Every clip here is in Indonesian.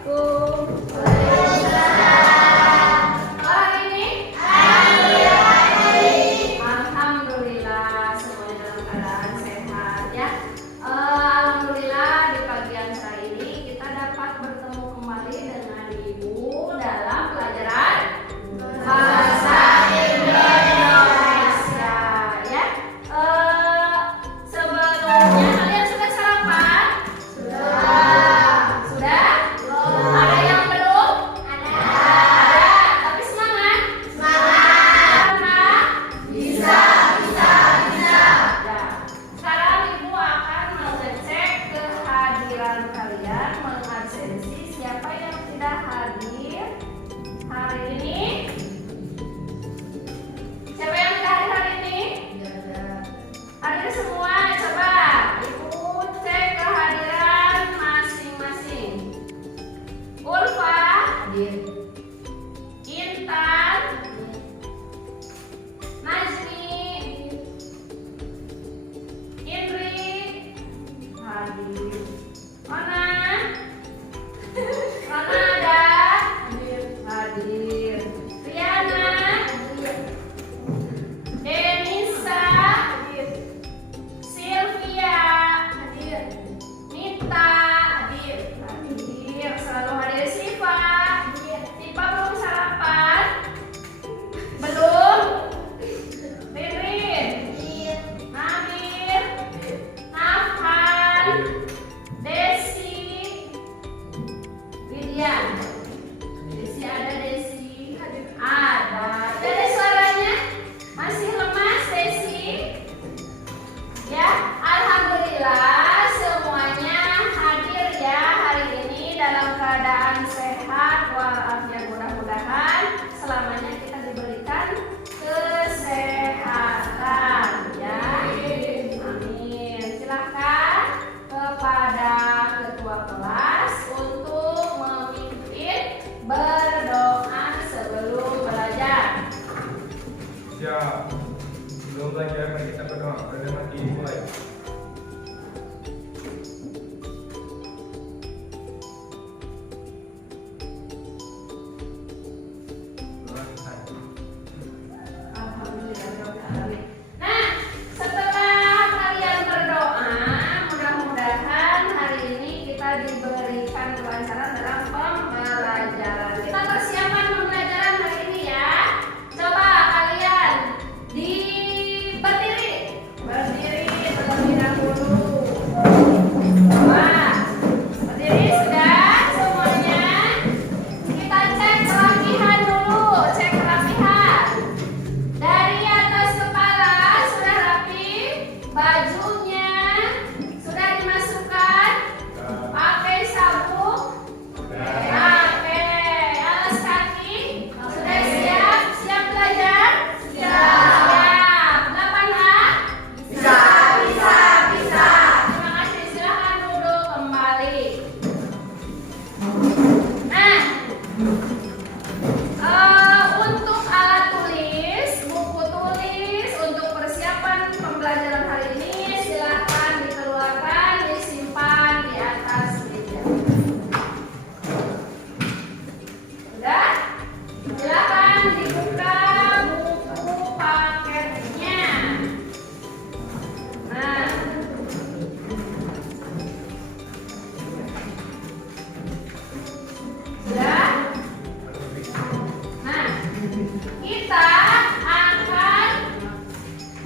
Assalamualaikum. Hari ini? Alhamdulillah semuanya dalam keadaan sehat ya. Alhamdulillah di pagi yang cerah ini kita dapat bertemu kembali dengan Ibu dalam pelajaran bahasa Indonesia ya. Sebelumnya kalian sudah sarapan? Sudah? Ada yang belum? Ada. Tapi semangat? Karena bisa. Ya. Sekarang Ibu akan mengecek kehadiran kalian, mengabsensi siapa yang tidak hadir hari ini. Siapa yang tidak hadir hari ini? Hadir semua. Coba Ibu cek kehadiran masing-masing. Ulfa, Intan, Najmi, Indri, hadir. Mana? Mana ada? Hadir. Riana, Denisa, Sylvia, Nita, hadir. Selalu hadir. Siva, Siva belum sarapan? Belum? Ririn, Nabil, Nafhan, Desi, Widya. Desi ada, Desi ada. Jadi suaranya masih lemas Desi? Ya, alhamdulillah semuanya hadir ya hari ini dalam keadaan sehat walafiat. Mudah-mudahan selamanya kita diberikan kesehatan ya. Amin. Silakan kepada ketua kelas untuk memimpin berdoa sebelum belajar. Ya, sebelum belajar mari kita berdoa. Berdoa dimulai. Alhamdulillahirrahmanirrahim. Nah, setelah kalian berdoa, mudah-mudahan hari ini kita diberikan kelancaran dalam pembelajaran. Kita persiapan pembelajaran hari ini ya. Coba kalian berdiri terlebih dahulu. Wah, berdiri sudah semuanya. Kita cek kerapihan dulu, cek kerapihan. Dari atas kepala sudah rapi, bajunya sudah dimasukkan, pakai sabuk, pakai alas kaki, sudah siap belajar? Siap. 8H? Bisa. Terima kasih, silahkan duduk kembali. Nah, untuk alat tulis, buku tulis, untuk persiapan pembelajaran hari ini silahkan dikeluarkan, disimpan di atas meja. Sudah? Silahkan dibuka buku paketnya. Nah, sudah? Nah, kita akan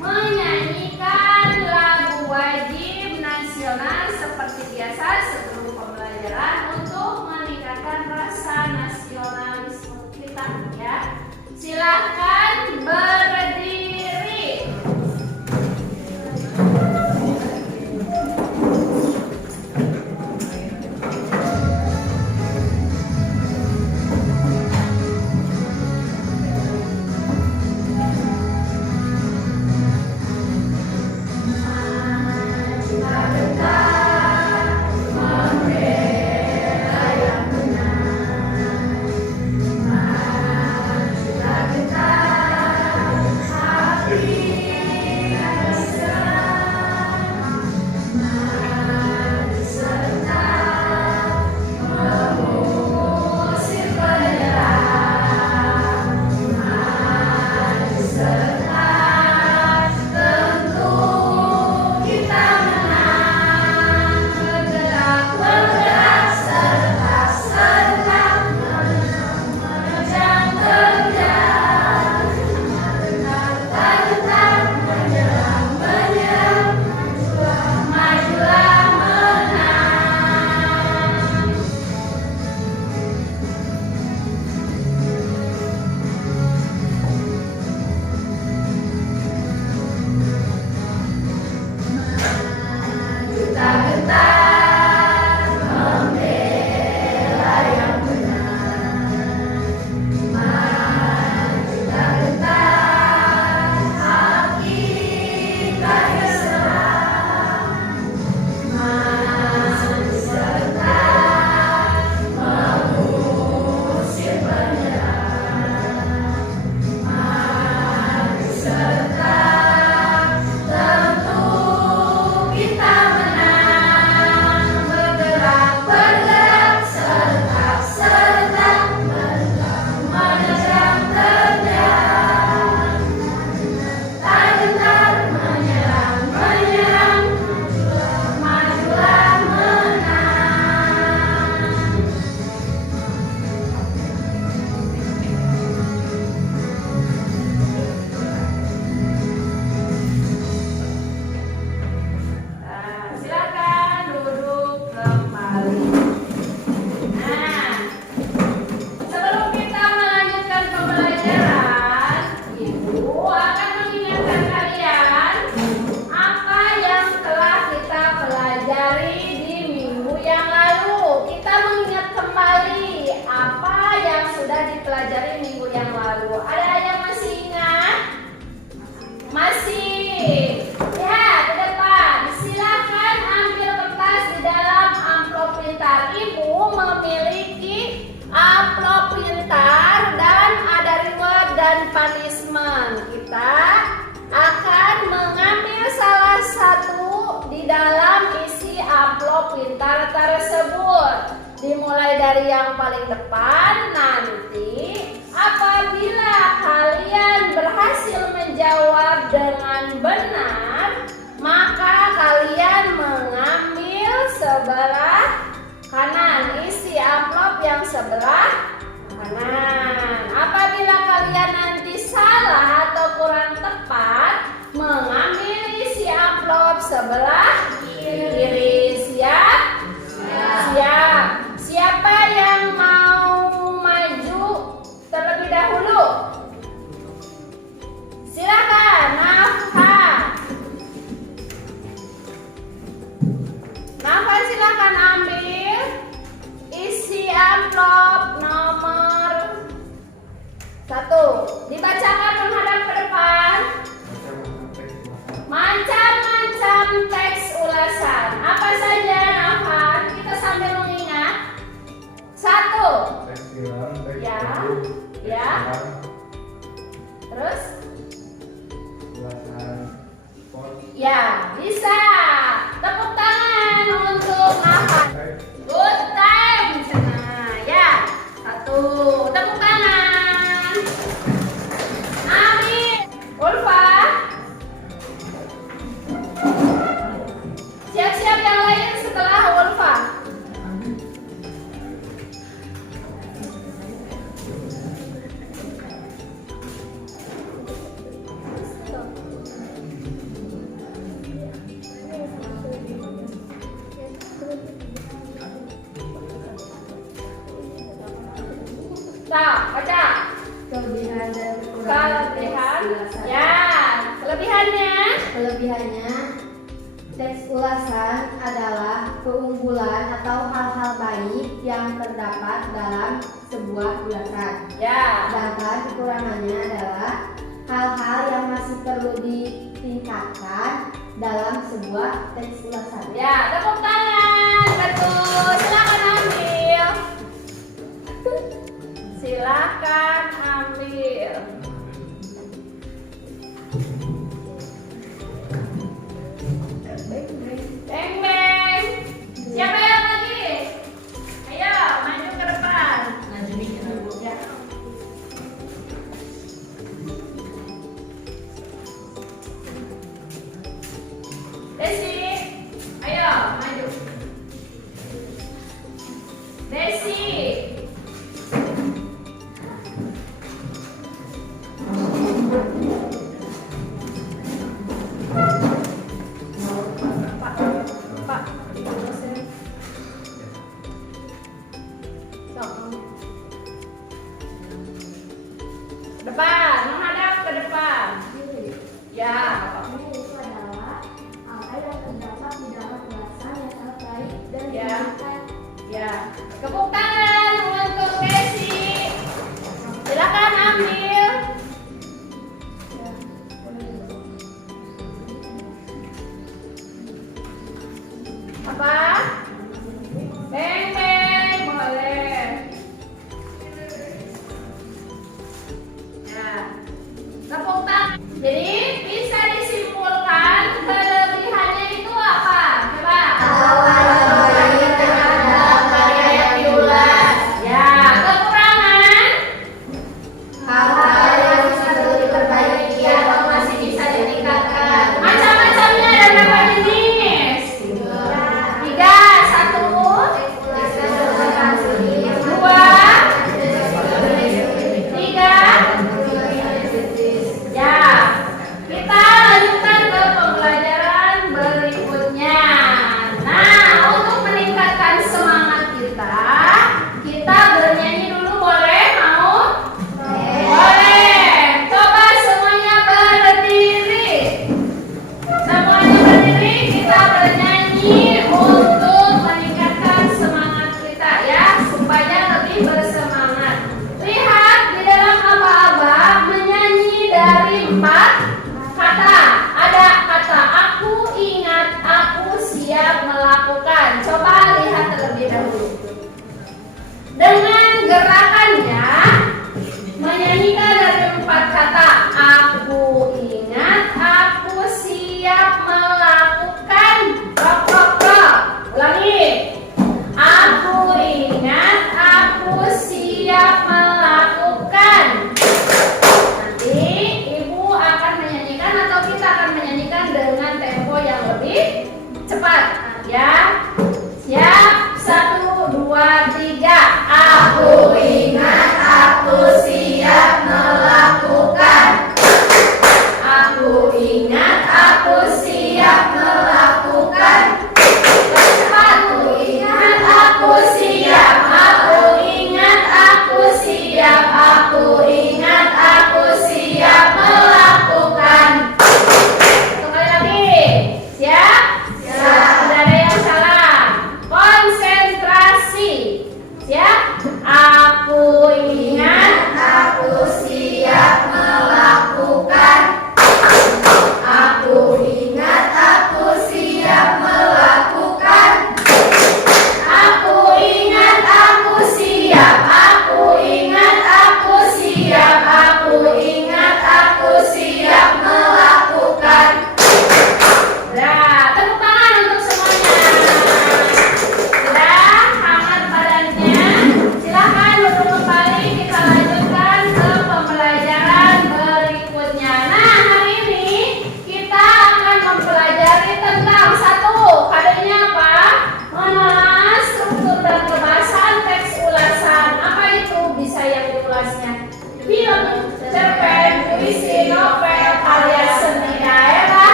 menyanyikan lagu wajib nasional seperti biasa sebelum pembelajaran untuk meningkatkan rasa nasionalisme kita ya. Silahkan berdiri. Kita tersebut. Dimulai dari yang paling depan. Nanti apabila kalian berhasil menjawab dengan benar, maka kalian mengambil sebelah kanan, isi amplop yang sebelah kanan. Apabila kalian nanti salah atau kurang tepat, mengambil isi amplop sebelah kiri. Siap? Siap. Siapa yang mau maju terlebih dahulu? Silakan, Nafa. Nafa, silakan ambil isi amplop nomor 1. Dibacakan menghadap ke depan. Macam-macam teks ulasan. Apa saja, Nafa? Kita sambil mengingat. 1. Teks film, teks Ya. produk, teks Ya. film, Terus? ulasan sport, Ya, bisa. Tepuk tangan untuk Nafa. teks Good time. Nah, ya. 1. Tepuk tangan. Amin. Ulfa. Siap-siap yang lain setelah Ulfa. Tak, baca. Kelebihan dan kekurangan Kelebihan. teks ulasan. Ya, kelebihannya. Kelebihannya, teks ulasan adalah keunggulan atau hal-hal baik yang terdapat dalam sebuah ulasan. Ya. Sedangkan kekurangannya adalah hal-hal yang masih perlu ditingkatkan dalam sebuah teks ulasan. Ya, tepuk tangan. Betul. Silakan ambil. Silakan ambil. Beng beng. Siapa yang lagi? Ayo maju ke depan. Ya. Desi, ayo maju. Desi. Pak, Pak, dosen. Sok. Depan, menghadap ke depan. Ya. Ini itu adalah apa yang terdapat di dalam ulasan yang sangat baik dan Ya. menyenangkan. Ya, tepuk tangan untuk Desi. Silakan ambil. Apa? Beng beng, boleh. Ya.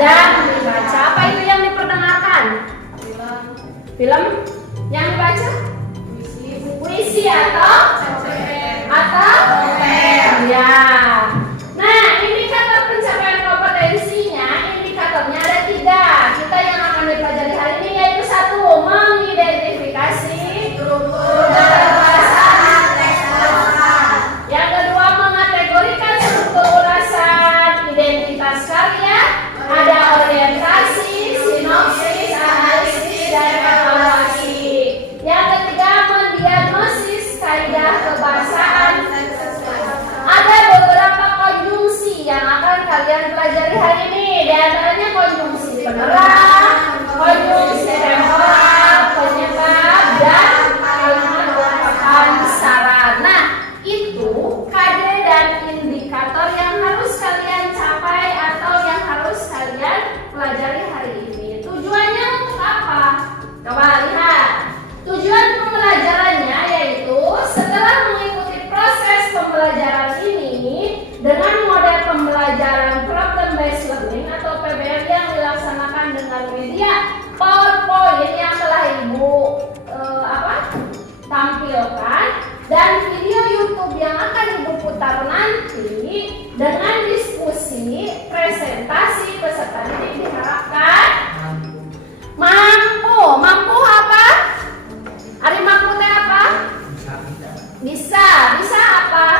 dan dibaca. Apa itu yang diperdengarkan? Film. Yang dibaca? Puisi atau ya. Nah, indikator pencapaian kompetensinya, indikatornya ada 3. Kita yang akan dipelajari hari ini yaitu 1, mengidentifikasi struktur ulasan teks ulasan. Yang kedua, mengategorikan struktur ulasan, identitas karya, ada orientasi, sinopsis, analisis, dan evaluasi. Yang ketiga, mendiagnosis kaidah kebahasaan. Ada beberapa konjungsi yang akan kalian pelajari hari ini. Di antaranya konjungsi penerang, konjungsi temporal, penyebab, dan kalimat merupakan syarat. Nah, itu KD dan indikator yang harus kalian capai atau yang harus kalian pelajari hari ini. Tujuannya untuk apa? Coba lihat. Tujuan pembelajarannya yaitu setelah mengikuti proses pembelajaran ini dengan model pembelajaran problem based learning atau PBL yang dilaksanakan dengan media PowerPoint yang telah Ibu tampilkan dan video YouTube yang akan Ibu putar nanti dengan diskusi presentasi peserta didik diharapkan mampu apa? Ari mampu teh apa? Bisa apa?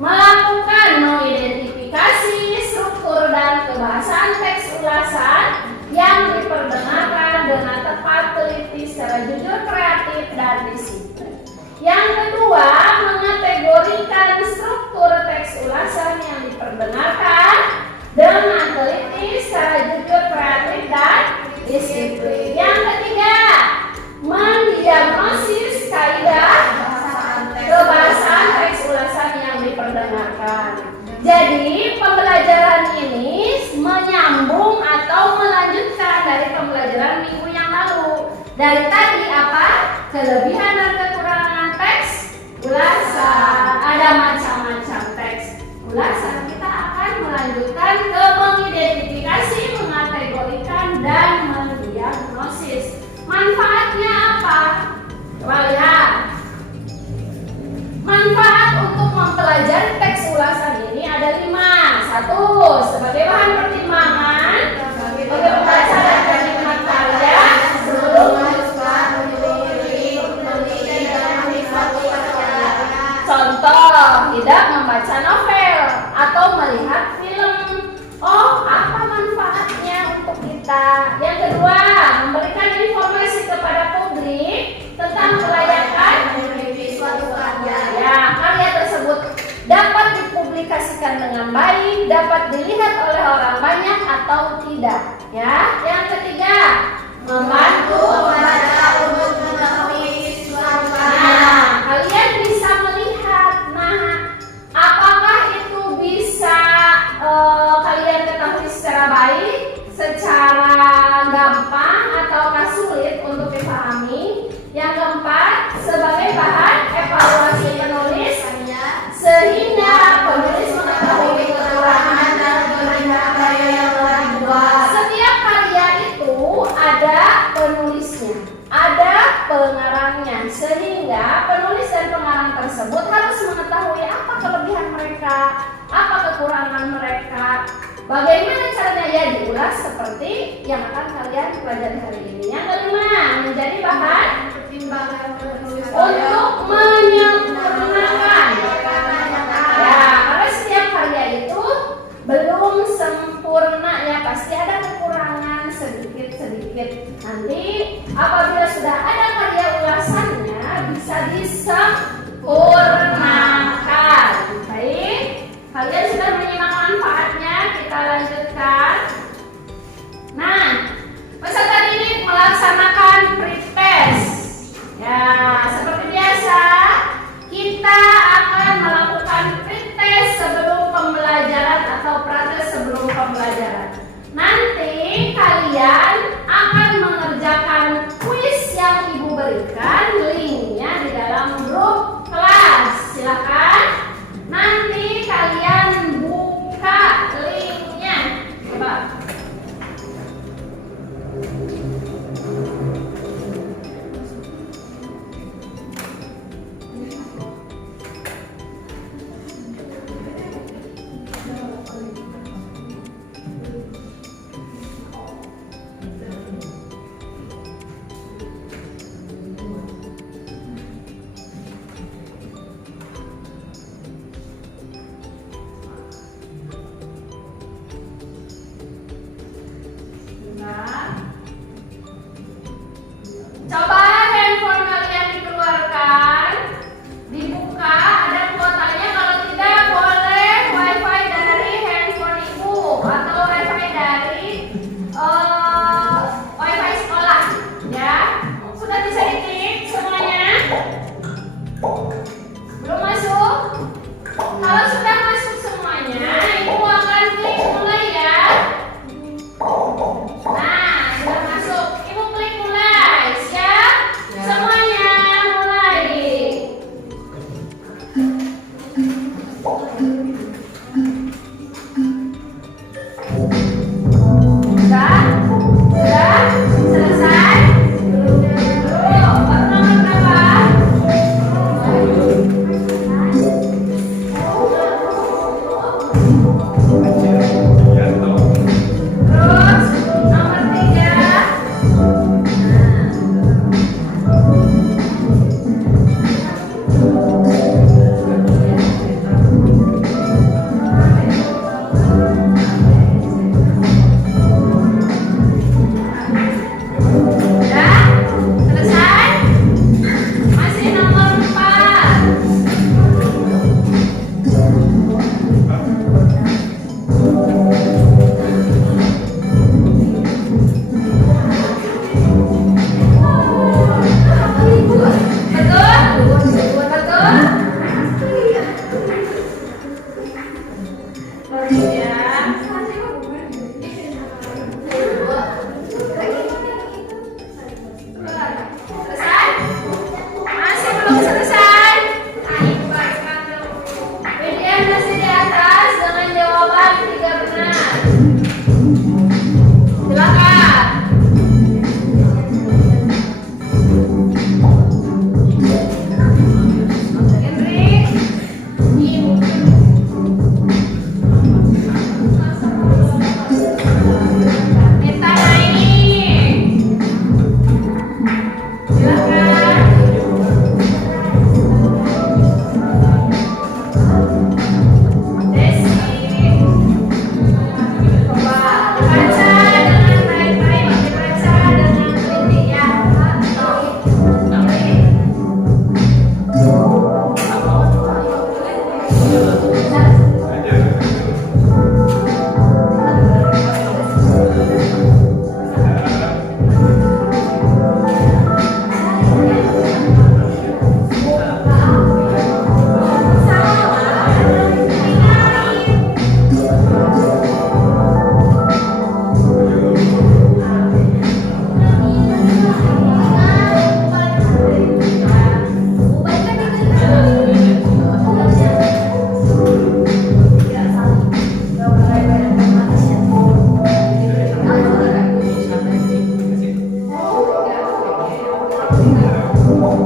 Melakukan mengidentifikasi struktur dan kebahasaan teks ulasan yang diperdengarkan dengan tepat, teliti, secara jujur, kreatif, dan disiplin. Yang kedua, mengategorikan struktur teks ulasan yang diperdengarkan dengan teliti, secara jujur, kreatif, dan disiplin. Yang ketiga, mendiagnosis kaidah kebahasaan teks ulasan yang diperdengarkan. Jadi pembelajaran ini menyambung atau melanjutkan dari pembelajaran minggu yang lalu. Dari tadi apa? Kelebihan dan kekurangan teks ulasan. Ada macam-macam teks ulasan. Kita akan melanjutkan ke mengidentifikasi, mengategorikan, dan mendiagnosis. Manfaatnya apa? Coba lihat. Manfaat untuk mempelajari teks ulasan ini ada 5. 1. Sebagai bahan pertimbangan bagi pembaca dan penikmat karya sebelum menyusun, meneliti, dan menikmati karya. Contoh, tidak membaca novel atau melihat film. Oh, apa manfaatnya untuk kita? Yang kedua, memberikan informasi kepada publik tentang kelayakan suatu karya. Ya, karya tersebut dapat dipublikasikan dengan baik, dapat dilihat oleh orang banyak atau tidak. Ya, yang ketiga, membantu pembaca untuk mengetahui suatu karya. Nah, kalian bisa melihat. Nah, apakah itu bisa kalian ketahui secara baik, secara gampang, ataukah sulit untuk dipahami? Yang keempat, sebagai bahan evaluasi penulis sehingga penulis mengetahui kekurangan dan kelebihan karya yang telah dibuat. Setiap karya itu ada penulisnya, ada pengarangnya, sehingga penulis dan pengarang tersebut harus mengetahui apa kelebihan mereka, apa kekurangan mereka. Bagaimana caranya ya diulas seperti yang akan kalian pelajari hari ini. Yang kelima, menjadi bahan untuk menyempurnakan. Ya, karena setiap karya itu belum sempurna ya, pasti ada kekurangan sedikit-sedikit. Nanti apabila sudah ada karya ulasannya bisa disempurnakan. Baik, kalian sudah menyimak manfaatnya, kita lanjutkan. Nah, peserta didik melaksanakan prepare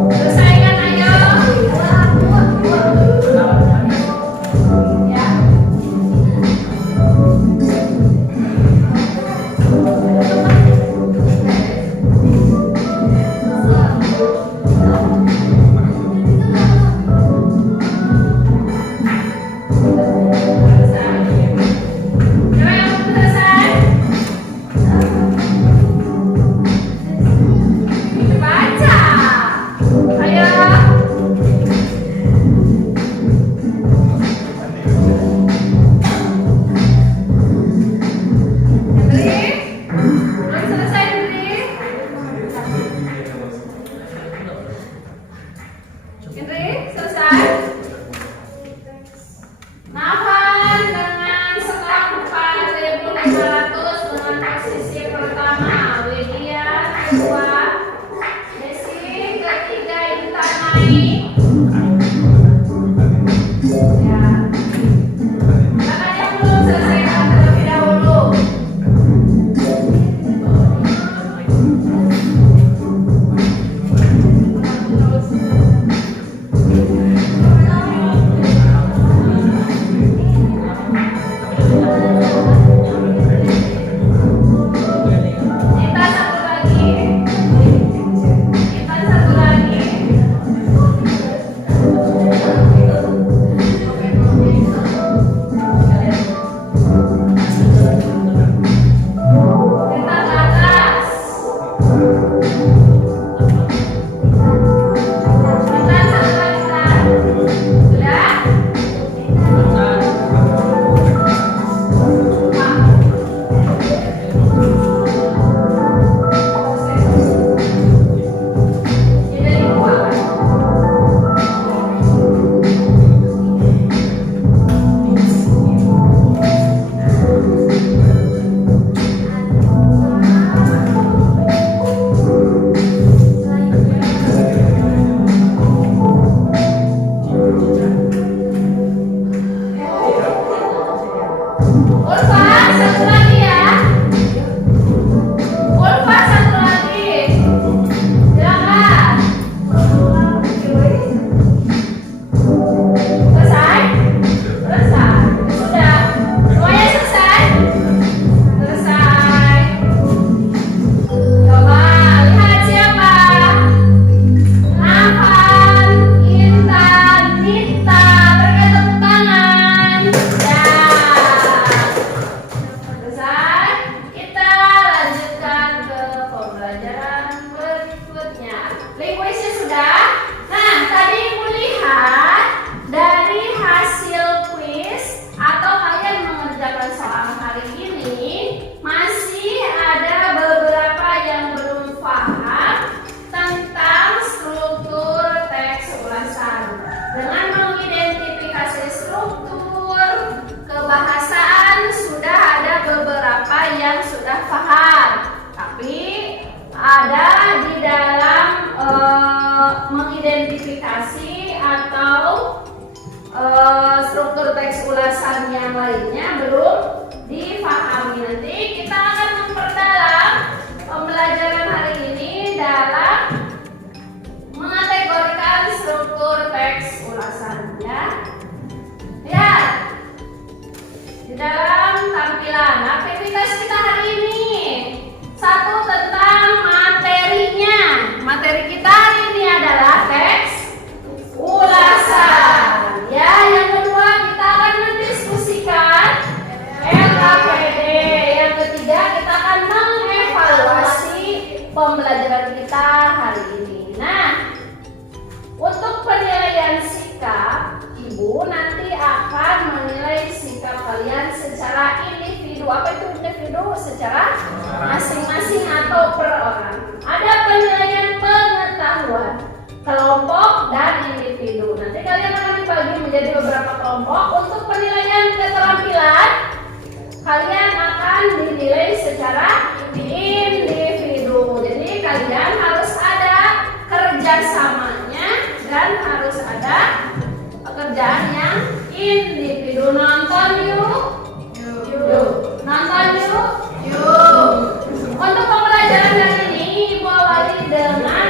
Selesaikan ayo. Ya. mengidentifikasi atau struktur teks ulasan yang lainnya belum difahami. Nanti kita akan memperdalam pembelajaran hari ini dalam mengategorikan struktur teks ulasan, ya. Lihat di dalam tampilan aktivitas kita hari ini. Satu, tentang materinya. Materi kita hari ini adalah teks ulasan. Ya, yang kedua kita akan mendiskusikan LKPD. Yang ketiga kita akan mengevaluasi pembelajaran kita hari ini. Nah, untuk penilaian sikap, Ibu nanti akan menilai sikap kalian secara individu. Apa itu individu? Secara masing-masing atau per orang. Ada penilaian pengetahuan, kelompok dan individu. Nanti kalian akan dibagi menjadi beberapa kelompok. Untuk penilaian keterampilan, kalian akan dinilai secara individu. Jadi kalian harus ada kerjasamanya dan harus ada pekerjaan yang individu. Nonton yuk. Nonton yuk. Untuk pembelajaran hari ini, Ibu awali dengan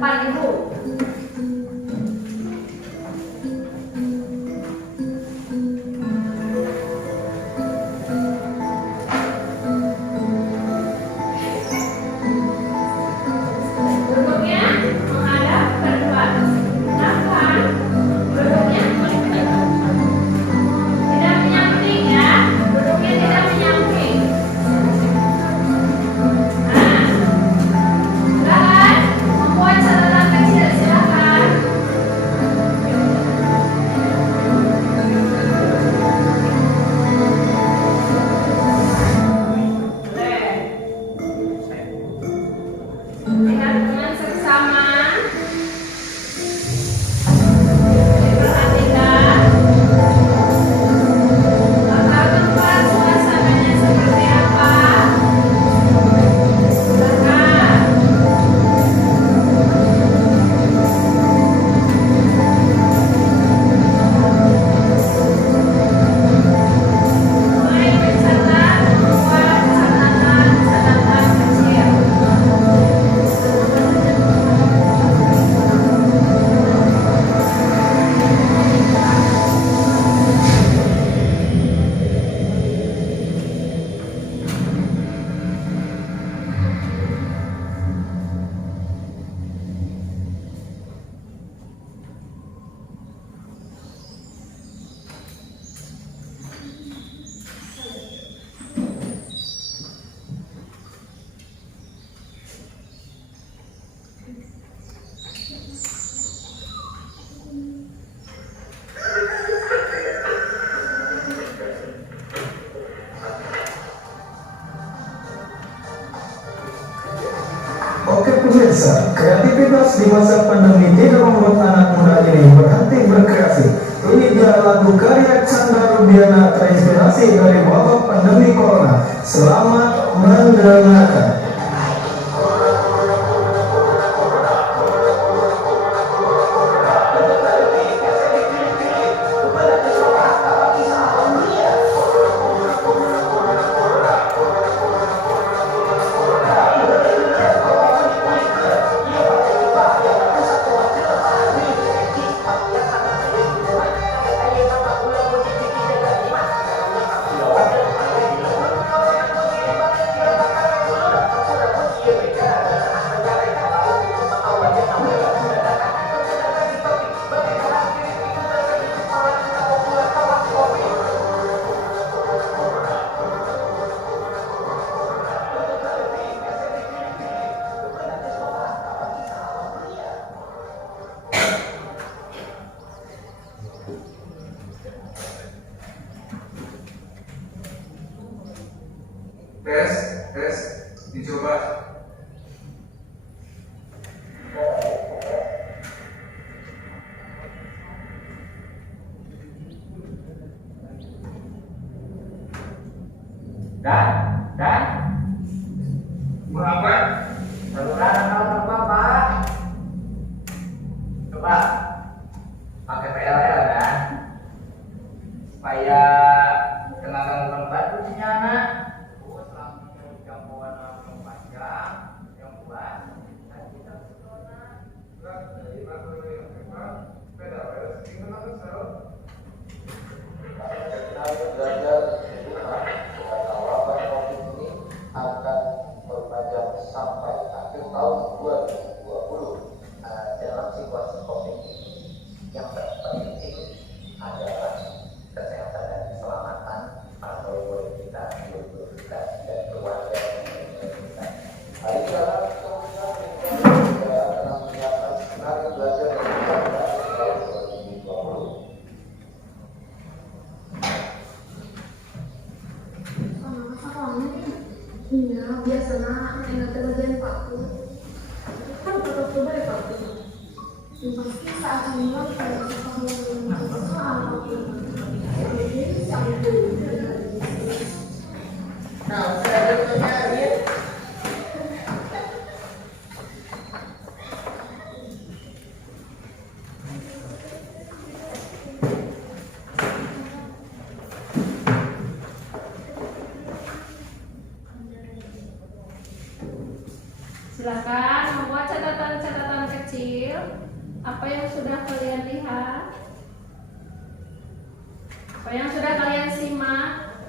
depan ibu. Duduknya menghadap ke depan. Kenapa? Duduknya tidak menyamping ya. Duduknya tidak menyamping. Nah, silakan membuat catatan kecil, silakan. Boleh. Lihat dengan seksama. Diperhatikan. Latar tempat suasananya seperti apa? Silakan. Mulai mencatat, membuat catatan kecil. Oke pemirsa, kreativitas di masa pandemi tidak membuat anak muda ini berhenti berkreasi. Ini dia lagu karya Chandra Rudiana terinspirasi dari wabah pandemi corona. Selamat mendengarkan. Tes, dicoba. Dan Mengapa? saluran kalau Bapak coba pakai PLL kan supaya tenaga lembat kuncinya anak terus lampunya jangkauan 24 jam yang buat dan kita corona akan berpanjang sampai akhir tahun 2020. Dalam situasi COVID ini yang terpenting adalah kesehatan dan keselamatan para murid kita, guru kita, dan keluarga kita. Hari ini adalah kita akan menyiapkan skenario belajar yang tahun 2020. Iya, biasa nak ingat bagian Pak Pur. Kan kalau coba ya Pak Pur. Yang pasti saat ini kalau kita ngomongin soal jadi sampai nah saya bertanya Silakan membuat catatan-catatan kecil. Apa yang sudah kalian lihat? Apa yang sudah kalian simak?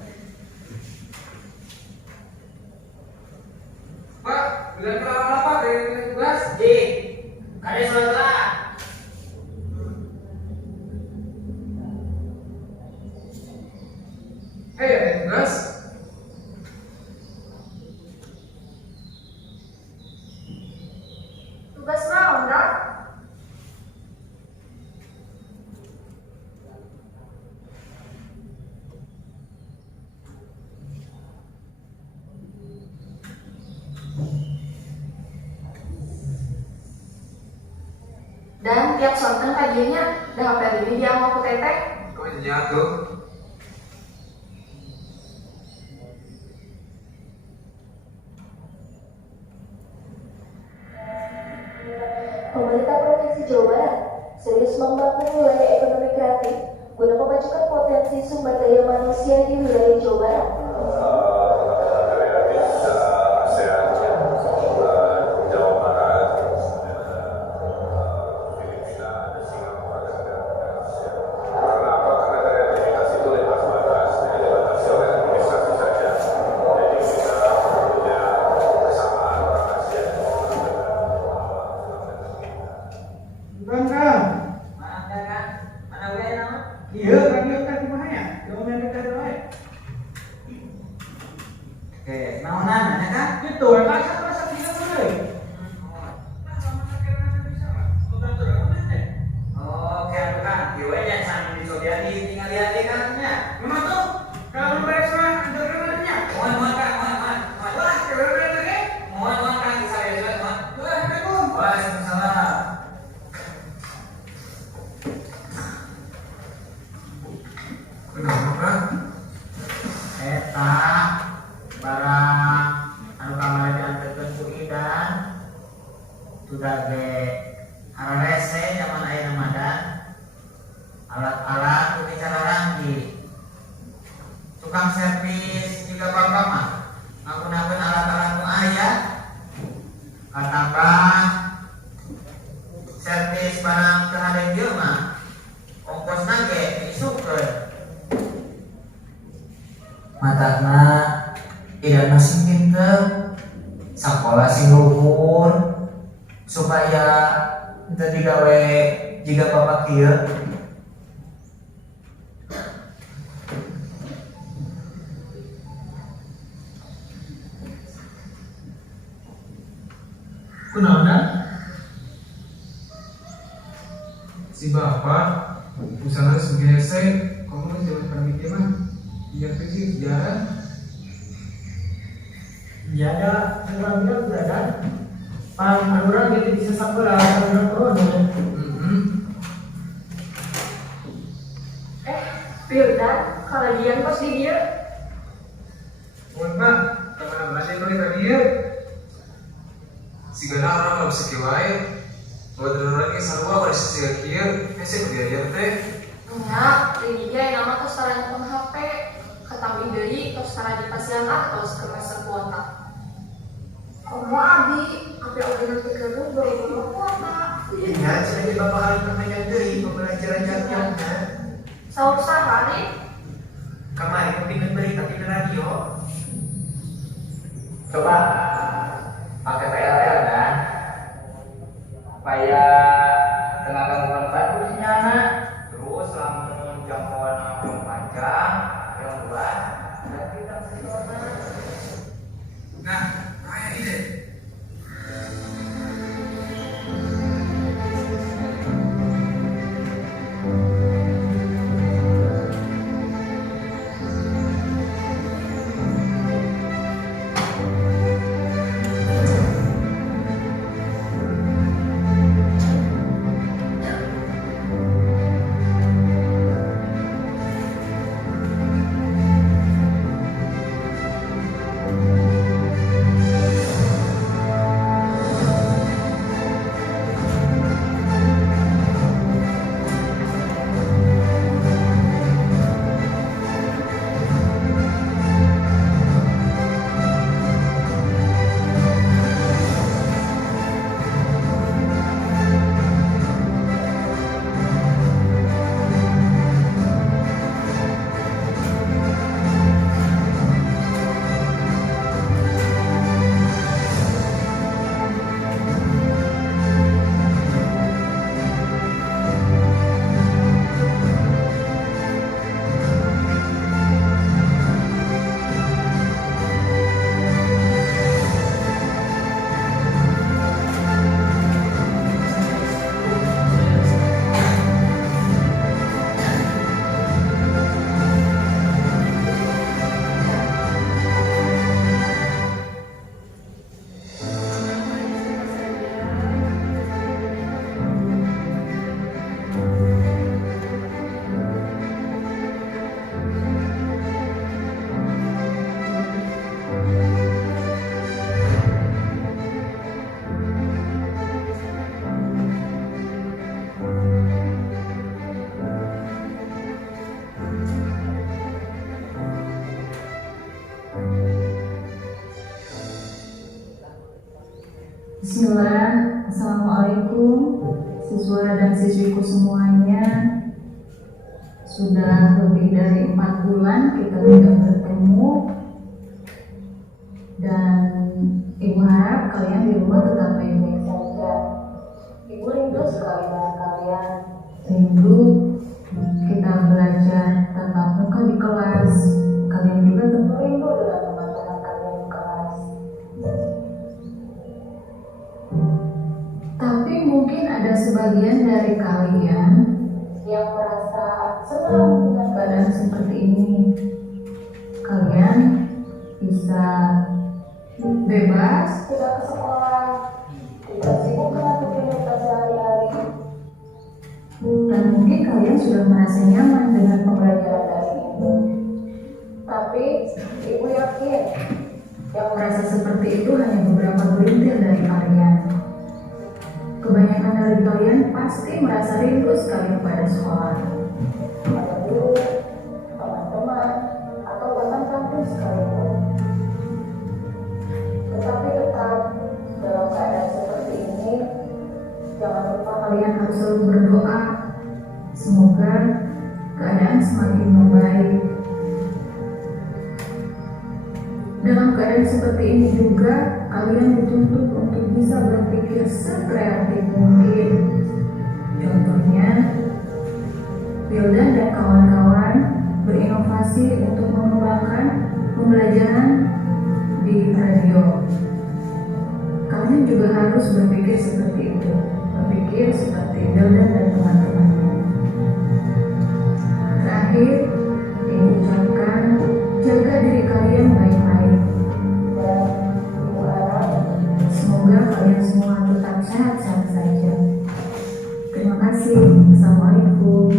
Pak, bilang berapa Pak dari tugas? Di, kalian sudah. Hei, ada tugas? Tugas naon, Kak? Dan tiap sonten kajiannya dah hafal ini dia mau ke teteh. Kau ini tuh. Pemerintah Provinsi Jawa Barat serius membangun wilayah ekonomi kreatif guna memajukan potensi sumber daya manusia di wilayah Jawa Barat. Bukan Kang. Mana kan? Mana gue nama? Iya, radio kan di mana ya? Yang main dekat wae. Oke, naonan ya kan? Itu, rasa kita mulai. Oke, aduh kan, gue aja sambil disodiani tinggal lihat di kanannya. Memang tuh, kalau beres mah ada renanya. Mohon kan, mohon. Wah, keren lagi. Mohon kan, saya juga mohon. Assalamualaikum. Waalaikumsalam. Kenapa? Eta barang anu kamari diantarkeun ku Idan sudah ge hararese zaman aya Ramadan. Alat-alat ku dicararang di tukang servis juga bapak mah ngagunakeun alat-alat nu aya katakan servis barang teu hade ieu mah ongkosna ge disukeun matana tidak masih pinter sekolah sing luhur supaya teu digawe jiga bapak kieu. Kunaon? Si bapak, usaha segese, kamu jangan pergi mah. Biar kecil, jalan. Iya ada, sekarang bilang udah kan. Orang gitu bisa sampai lah, orang corona. Firdan, kalajian pas di dia. Mohon pak, kemana berarti itu tadi ya? Si gana orang nggak bisa kiwai. Buat orang ini sarua pada sisi kia, kasih belajar teh. Enggak, ini dia yang nama terus caranya pun HP. Ketambi deui terus cara dipasihan terus ke masa kuota. Kamu abi, apa yang nanti kerja baru kuota. Iya, jadi bapak kali pertanyaan dari pembelajaran jadinya. Sahur saha nih? Kemarin kepingin berita di radio. Coba pakai PLL kan, supaya tenaga bermanfaat khususnya anak. Terus selama menunggu jangkauan 24 jam, yang luas dan kita mesti Nah, kayak ide. Bismillah, Assalamualaikum siswa dan siswiku semuanya. Sudah lebih dari 4 bulan kita tidak bertemu, dan Ibu harap kalian di rumah tetap baik-baik saja. Ibu rindu sekali dengan kalian, rindu kita belajar tatap muka di kelas. Kalian juga tentu rindu dengan teman-teman kalian di kelas. Tapi mungkin ada sebagian dari kalian yang merasa senang dengan keadaan seperti ini. Kalian bisa bebas, tidak ke sekolah, tidak sibuk dengan rutinitas sehari-hari, dan mungkin kalian sudah merasa nyaman dengan pembelajaran daring ini. Tapi Ibu yakin yang merasa seperti itu hanya beberapa gelintir dari kalian. Kebanyakan dari kalian pasti merasa rindu sekali kepada sekolah, pada guru, teman-teman, atau bahkan kampus sekalipun. Tetapi tetap dalam keadaan seperti ini, jangan lupa kalian harus selalu berdoa. Semoga keadaan semakin membaik. Dalam keadaan seperti ini juga, kalian dituntut untuk bisa berpikir sekreatif mungkin. Contohnya, Wildan dan kawan-kawan berinovasi untuk mengembangkan pembelajaran di radio. Kalian juga harus berpikir seperti itu, berpikir seperti Wildan dan teman-temannya. Terakhir, Ibu ucapkan, jaga diri kalian baik-baik, dan Ibu harap semoga kalian semua tetap sehat-sehat saja. Terima kasih. Assalamualaikum.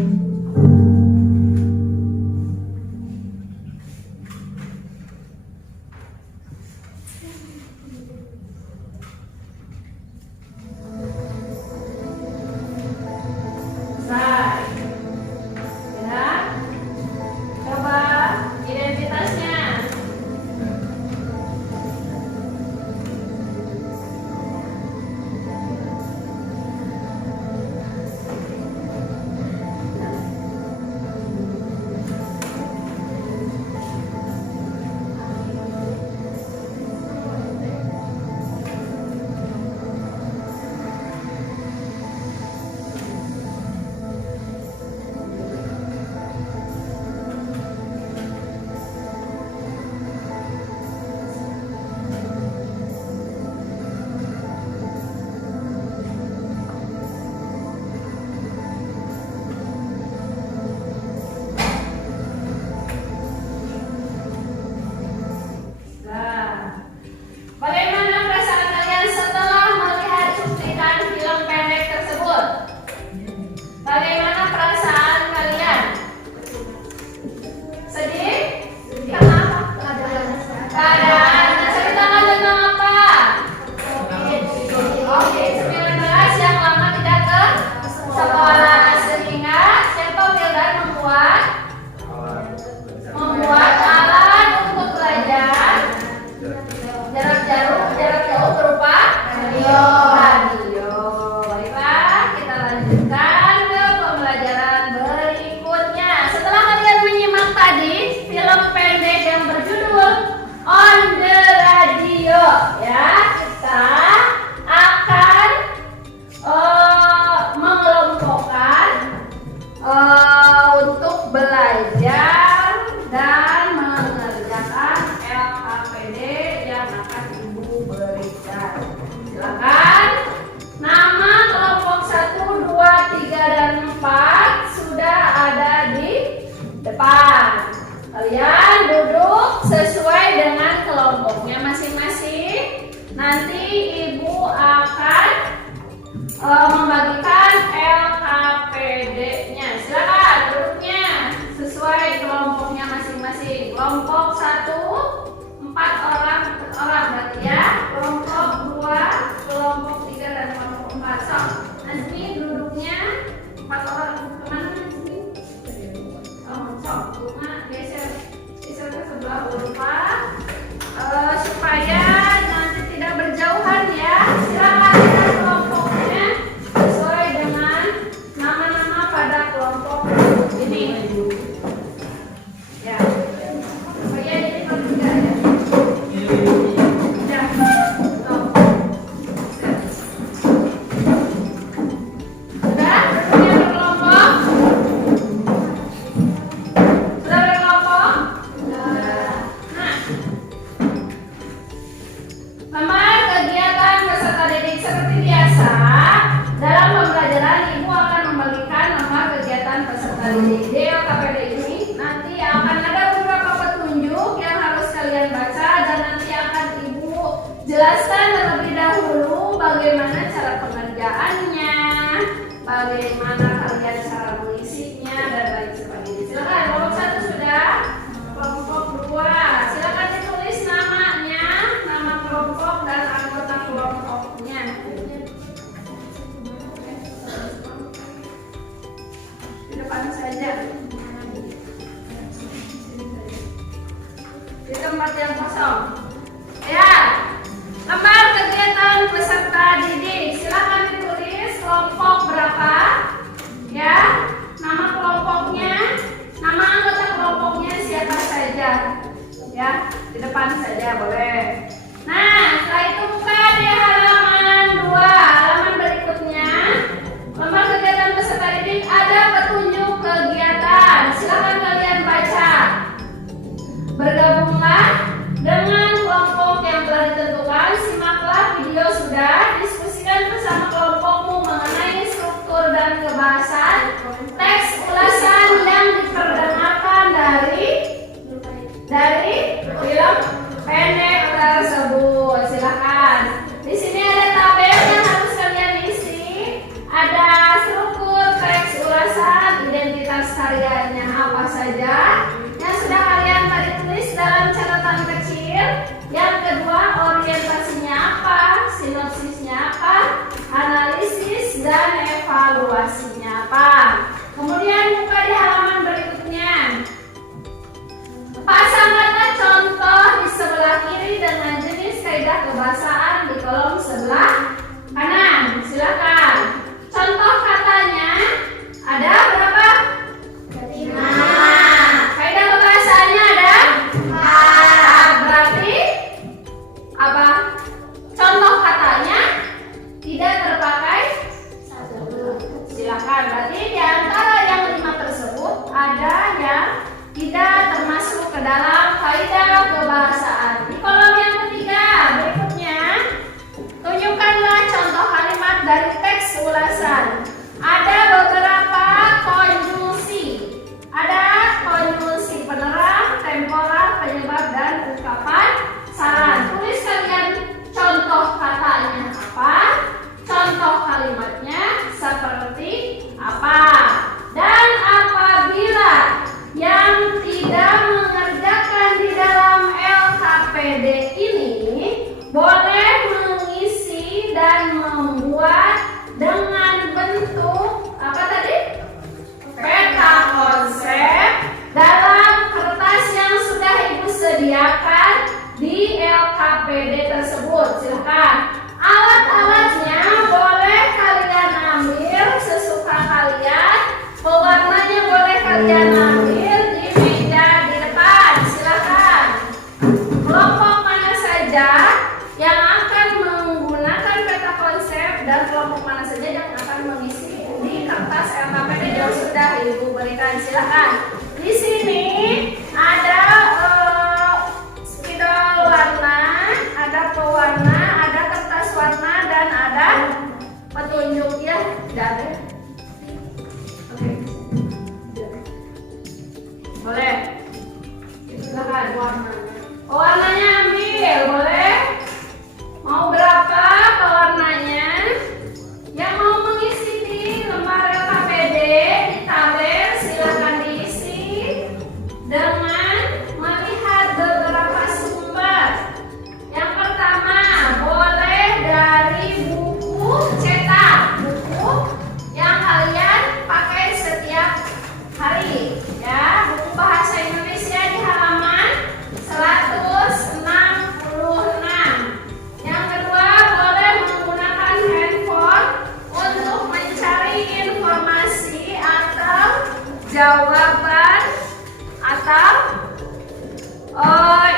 Membagikan LKPD-nya. Silakan grupnya sesuai kelompoknya masing-masing. Kelompok 1 4 orang berarti ya. Kelompok 2, kelompok 3 dan kelompok 4. So, Nazmi duduknya 4 orang kemana Nazmi? Bunga geser ke sebelah Ulfa supaya nanti tidak berjauhan. seperti biasa, dalam pembelajaran Ibu akan membagikan nama kegiatan peserta didik. Di LKPD ini nanti akan ada beberapa petunjuk yang harus kalian baca dan nanti akan Ibu jelaskan terlebih dahulu bagaimana cara pengerjaannya, bagaimana kalian cara mengisinya dan lain sebagainya. Silakan, kelompok 1 sudah, kelompok 2 silakan ditulis namanya, nama kelompok dan anggota kelompoknya. Di depan saja, di tempat yang kosong. Ya, lembar kegiatan peserta didik. Silakan ditulis kelompok berapa, ya, nama kelompoknya, nama anggota kelompoknya siapa saja, ya, di depan saja boleh. Nah, setelah itu buka di halaman 2, halaman berikutnya. Lembar kegiatan peserta didik ada petunjuk kegiatan. Silakan kalian baca. Bergabunglah dengan kelompok yang telah ditentukan. Simaklah video sudah. Diskusikan bersama kelompokmu mengenai struktur dan kebahasan teks ulasan yang diperdengarkan dari film pendek tersebut. Silakan. Di sini ada tabel yang harus kalian isi. Ada struktur teks ulasan, identitas karyanya apa saja yang sudah kalian tadi tulis dalam catatan kecil. Yang kedua, orientasinya apa, sinopsisnya apa, analisis dan evaluasinya apa. Kemudian buka di halaman berikutnya. Pasang kata contoh di sebelah kiri dengan jenis kaidah kebahasaan di kolom sebelah kanan. Silakan. Contoh katanya ada berapa? 5. Kaidah kebahasaannya ada 4. Berarti apa? Contoh katanya tidak terpakai 1. Silakan. Berarti di antara yang 5 tersebut ada yang tidak termasuk ke dalam kaidah kebahasaan. Di kolom yang ketiga berikutnya, tunjukkanlah contoh kalimat dari teks ulasan. Ada beberapa konjungsi. Ada konjungsi penerang, temporal, penyebab, dan ungkapan saran. Tulis kalian contoh katanya apa, contoh kalimatnya seperti apa. Dan apabila yang tidak mengerjakan di dalam LKPD ini boleh mengisi dan membuat dengan bentuk apa tadi? Peta konsep dalam kertas yang sudah Ibu sediakan di LKPD tersebut. Silakan. Alat-alatnya boleh kalian ambil sesuka kalian. Pewarnanya boleh kalian ambil di meja di depan. Silakan. Kelompok mana saja yang akan menggunakan peta konsep dan kelompok mana saja yang akan mengisi di kertas LKPD yang sudah Ibu berikan. Silakan. Di sini ada spidol warna, ada pewarna, ada kertas warna, dan ada petunjuk ya. Tidak ada. Oke. Boleh. Silakan warnanya. Pewarnanya ambil, boleh. Mau berapa pewarnanya? Yang mau mengisi di lembar LKPD di tabel silakan diisi dengan melihat beberapa sumber. Yang pertama, boleh dari buku cetak, buku yang kalian pakai setiap hari, ya, buku bahasa Indonesia di halaman 166. Yang kedua, boleh menggunakan handphone untuk mencari informasi atau jawaban atau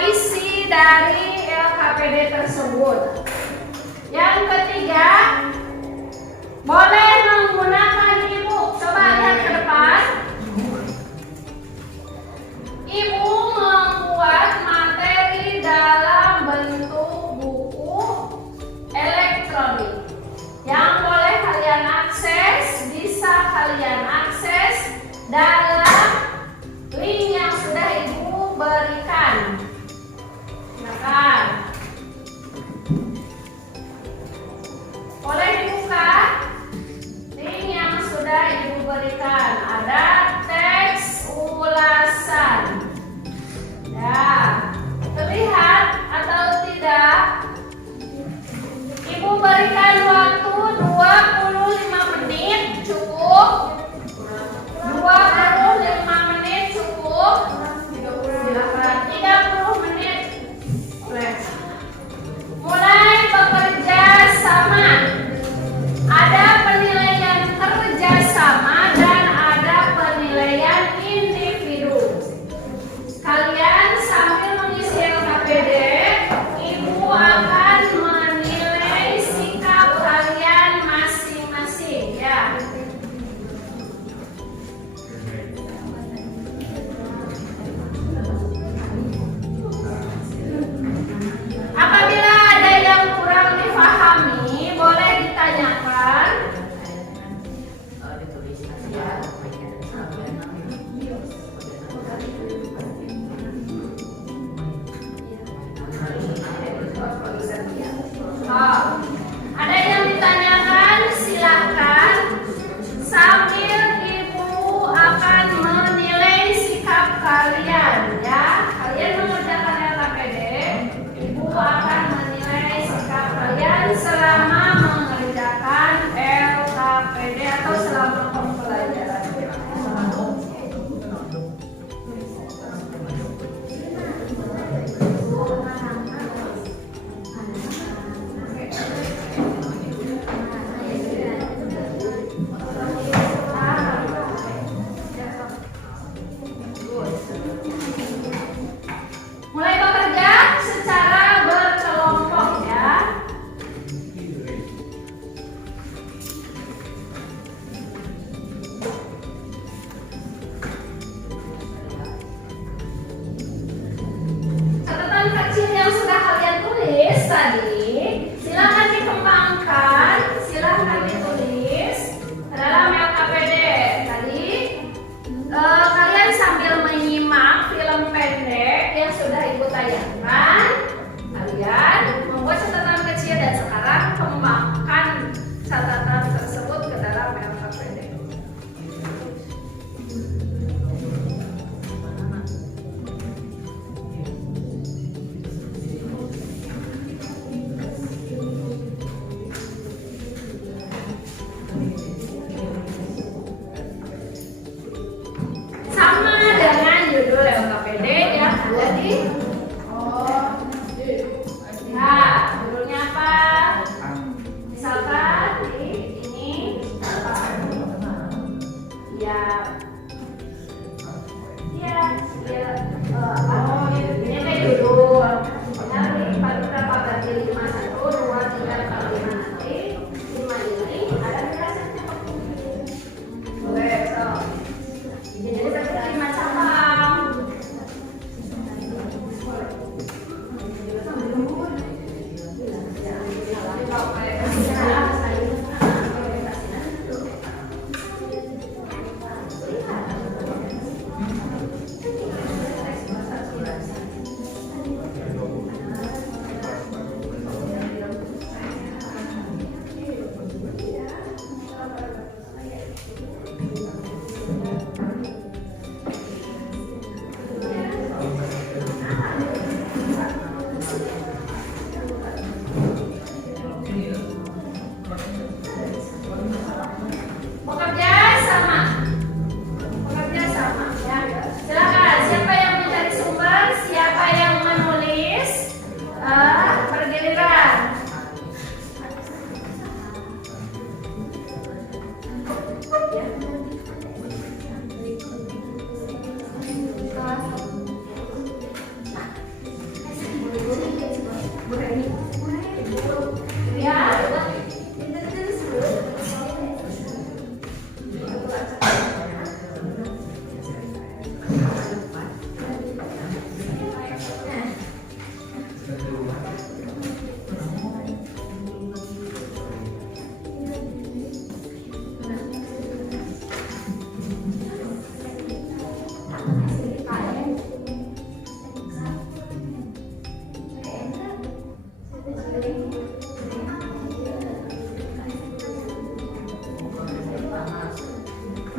isi dari LKPD tersebut. Yang ketiga, boleh menggunakan e-book. Coba lihat ke depan. Ibu membuat materi dalam bentuk buku elektronik.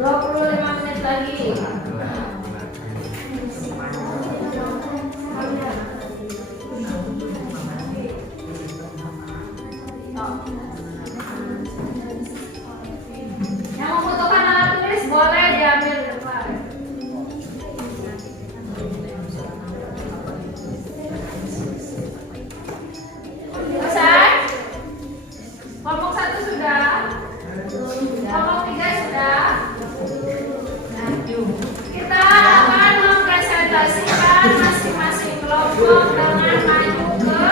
25 menit lagi. Yang membutuhkan alat tulis boleh diambil di depan. Selesai? Kelompok 1 sudah? Kelompok 3 sudah? Kita akan mempresentasikan masing-masing kelompok dengan maju ke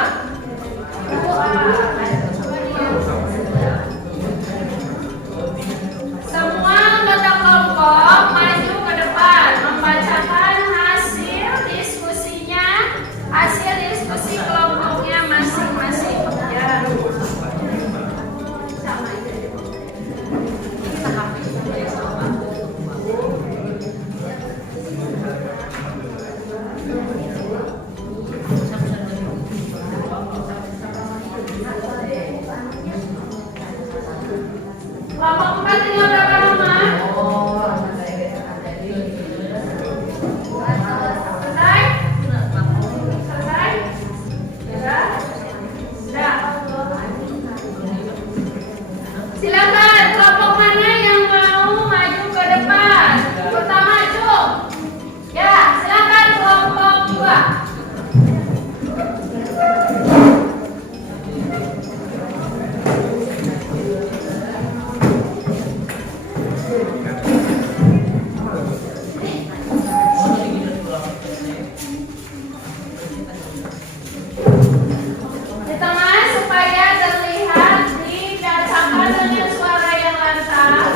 semua anggota kelompok maju ke depan membacakan hasil diskusinya, hasil diskusi kelompoknya masing-masing. Ya. Kelompok 4 tinggal berapa nomor? Selesai? Selesai? Sudah? Sudah? Silakan, kelompok mana yang mau maju ke depan? Pertama, Cung. Ya, silakan kelompok 2. Di tengah supaya terlihat dibacakan dengan suara yang lantang.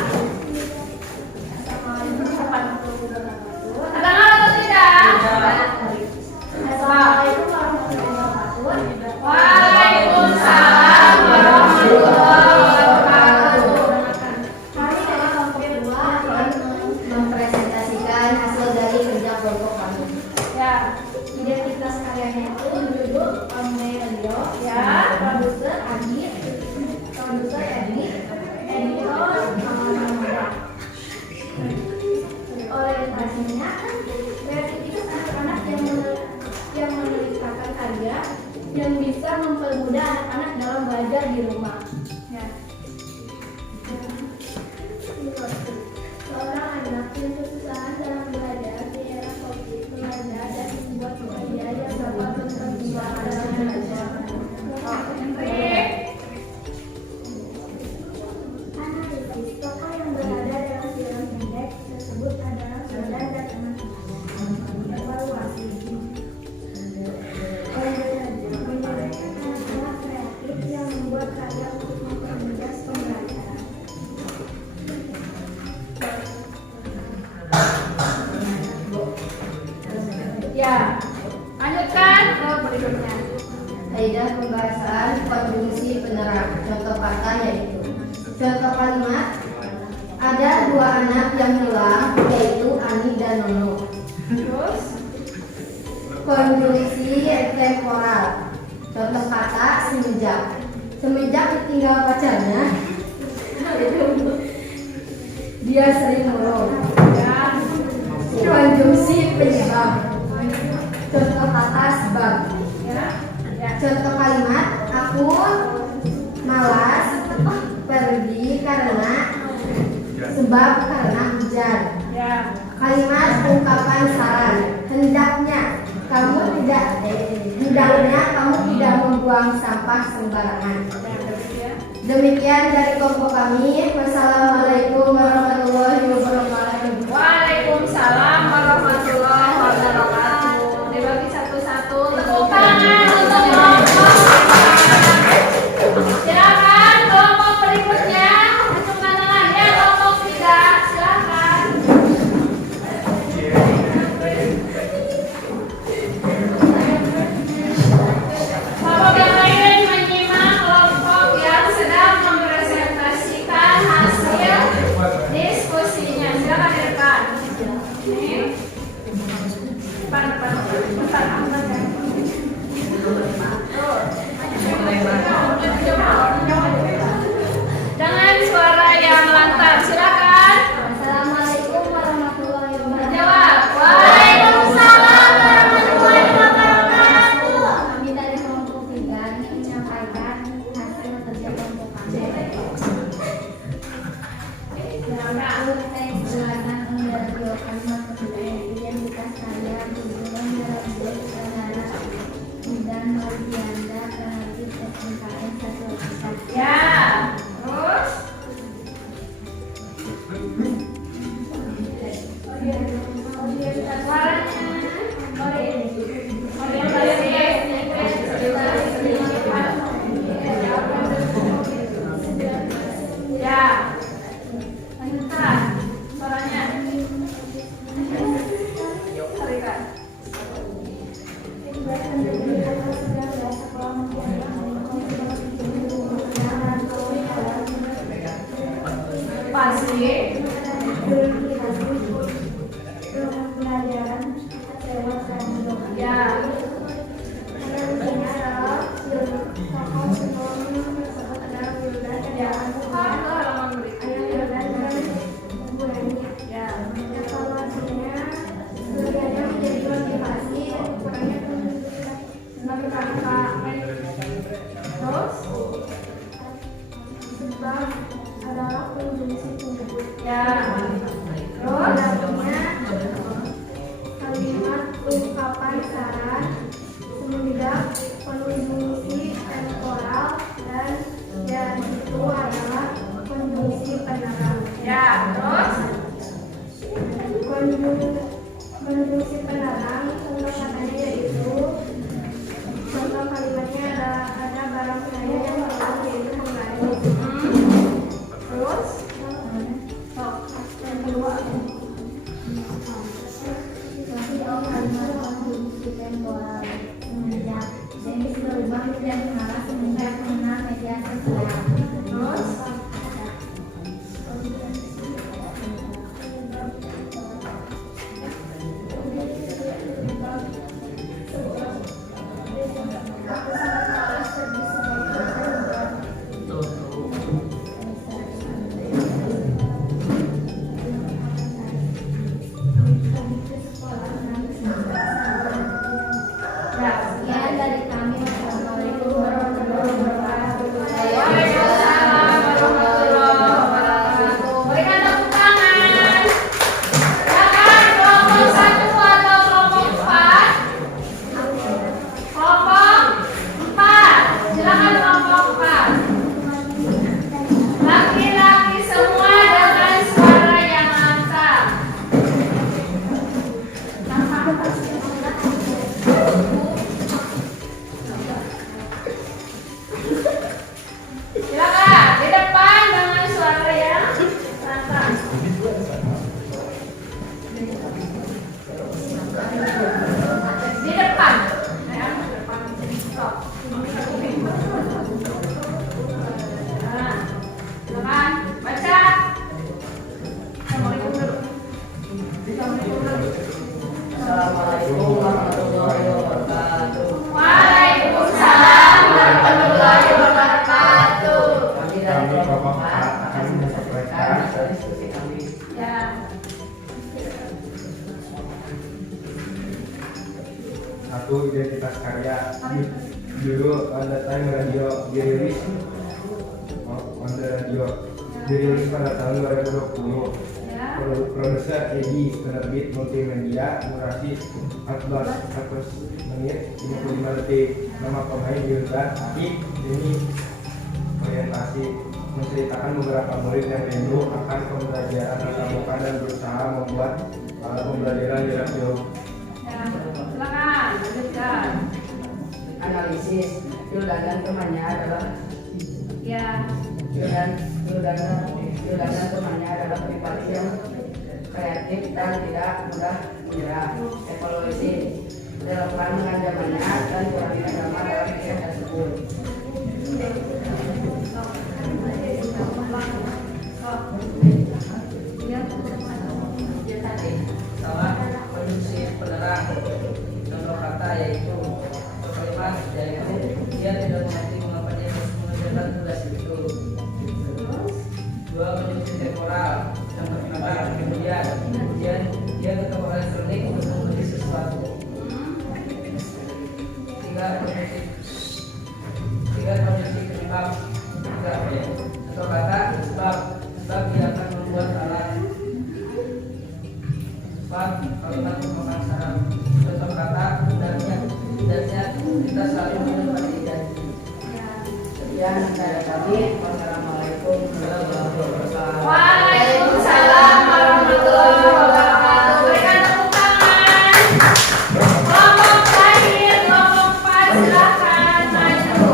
Terdengar atau tidak? Assalamualaikum warahmatullahi wabarakatuh. Waalaikumsalam warahmatullahi wabarakatuh. Kami dari kelompok 2 akan mempresentasikan hasil dari kerja kelompok kami. Ya, Identitas karyanya itu berjudul Omerio, ya. produser Adit, editor Muhammad. Orientasinya kreativitas anak-anak yang menuliskan karya yang bisa mempermudah anak-anak dalam belajar di rumah. Ya. Seorang anak yang kesusahan dalam belajar di era COVID belajar dan membuat karya yang dapat berkembang dalam belajar. Rik. Analisis tokoh yang berada dalam film pendek tersebut adalah Jordan dan teman-teman. Evaluasi. Menyediakan anak-anak kreatif yang membuat karya untuk mempermudah pembelajaran. Ya. Lanjutkan ke berikutnya. Kaidah pembahasan kontribusi penerang. Contoh kata yaitu contoh kalimat ada 2 anak yang hilang yaitu Ani dan Nono. Terus Kontribusi temporal. Contoh kata semenjak. Semenjak ditinggal pacarnya dia sering murung. ya. Konjungsi penyebab. Contoh kata sebab. Ya. Ya. Contoh kalimat aku malas pergi karena sebab karena hujan. Ya. Kalimat ungkapan saran. Hendaknya kamu tidak membuang sampah sembarangan. Ya. Demikian dari kelompok kami. Wassalamualaikum warahmatullahi wabarakatuh. Waalaikumsalam warahmatullahi wabarakatuh. Dibagi satu-satu. Tepuk tangan untuk kelompok. Silakan kelompok berikutnya. Acungkan tangan ya kelompok 3. Silakan. Kelompok yang lain menyimak kelompok yang sedang mempresentasikan hasil diskusinya. kasih. Pelajaran lewat radio. Ya. Ada lucunya adalah tokoh sebelumnya tersebut adalah Wildan Ya. dan Buka ke halaman berikutnya. Wildan dan Bu Eni. Ya. Evaluasinya kemudiannya menjadi motivasi dan kurangnya pendidikan. Terus? Sebab adalah konjungsi penyebut. Ya. Terus? Adanya kalimat ungkapan saran semenjak konjungsi temporal dan itu adalah konjungsi penerang. Ya. Terus? Konjungsi penerang contoh katanya yaitu contoh kalimatnya ada barang penanya yang pertama yaitu mengais. Terus? Yang kedua kalimat konjungsi temporal semenjak jenis berubah menjadi malah semenjak mengenal media sosial. Terus? Aku sangat malas pergi sebagai Ya. sekian dari kami. Wassalamualaikum warahmatullahi wabarakatuh. Waalaikumsalam warahmatullahi wabarakatuh. Berikan tepuk tangan. Silakan kelompok 1 atau kelompok 4? Kelompok 4. Silakan kelompok 4. Laki-laki semua dengan suara yang lantang. Silakan di depan dengan suara yang lantang. Di depan. Ya, di depan. Stop. Nah, silakan baca. Assalamualaikum dulu. Assalamualaikum dulu. Assalamualaikum warahmatullahi wabarakatuh. Waalaikumsalam warahmatullahi wabarakatuh. Kami dari kelompok 4 akan menyampaikan hasil diskusi kami. Ya. Satu, identitas karya. Dulu on the time radio dirilis on the radio dirilis pada tahun 2020. Ya. Produser Edi, penerbit multimedia, durasi 14 menit 55 detik. Nama pemain Wildan, Aki, ini orientasi menceritakan beberapa murid yang rindu akan pembelajaran tatap muka dan berusaha membuat pembelajaran jarak jauh. Ya. Silakan lanjutkan. Analisis Wildan dan temannya adalah Ya. Wildan dan temannya adalah pribadi yang kreatif dan tidak mudah menyerah. Evaluasi relevan dengan zamannya dan kurangnya agama dalam kisah tersebut. Salah konjungsi penerang. Contoh kata yaitu kalimat yaitu dia tidak mengerti mengapa dia harus mengerjakan tugas itu. Dua, konjungsi temporal. Contoh kata kemudian dia ke toko elektronik untuk membeli sesuatu. Tiga, konjungsi penyebab. Contoh kata sebab dia akan membuat alat. Sebab kalimat merupakan syarat. Contoh kata hendaknya kita selalu menepati janji. Sekian dari kami. Wassalamualaikum warahmatullahi wabarakatuh. Waalaikumsalam warahmatullahi wabarakatuh. Berikan tepuk tangan. Kelompok terakhir, kelompok 4, silakan maju.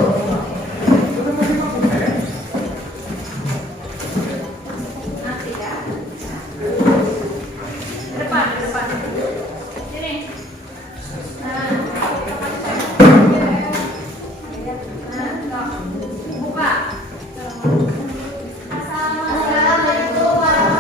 Nanti ya. Ke depan, ke depan. Sini. Nah, buka. Assalamualaikum warahmatullahi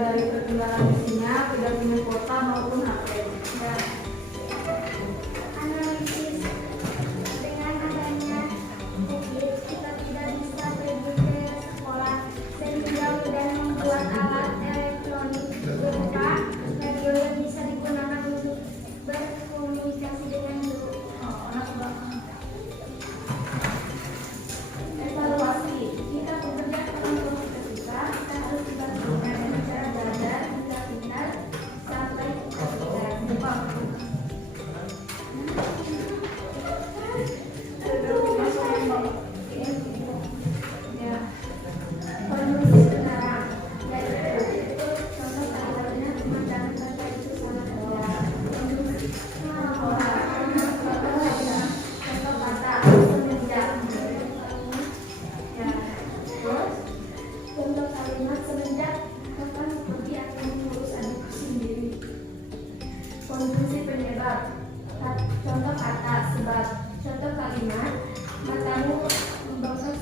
dari ketinggalan isinya, tidak punya kuota maupun HP. Ya. Analisis dengan adanya COVID, kita tidak bisa pergi ke sekolah sehingga mudah membuat alat elektronik berupa radio yang bisa digunakan untuk berkomunikasi dengan guru. Evaluasi, jika bekerja kurang produktivitas, kita harus dibantu dengan cara belajar hingga pintar sampai ketika Ya. kondisi sekarang. Dari itu contoh kalimatnya macam kata itu sangat mudah. Contoh kata semenjak. Ya. Terus Contoh kalimat semenjak kapan seperti akan mengurus adikku sendiri. konjungsi penyebab. Contoh kata sebab. Contoh kalimat matamu membengkak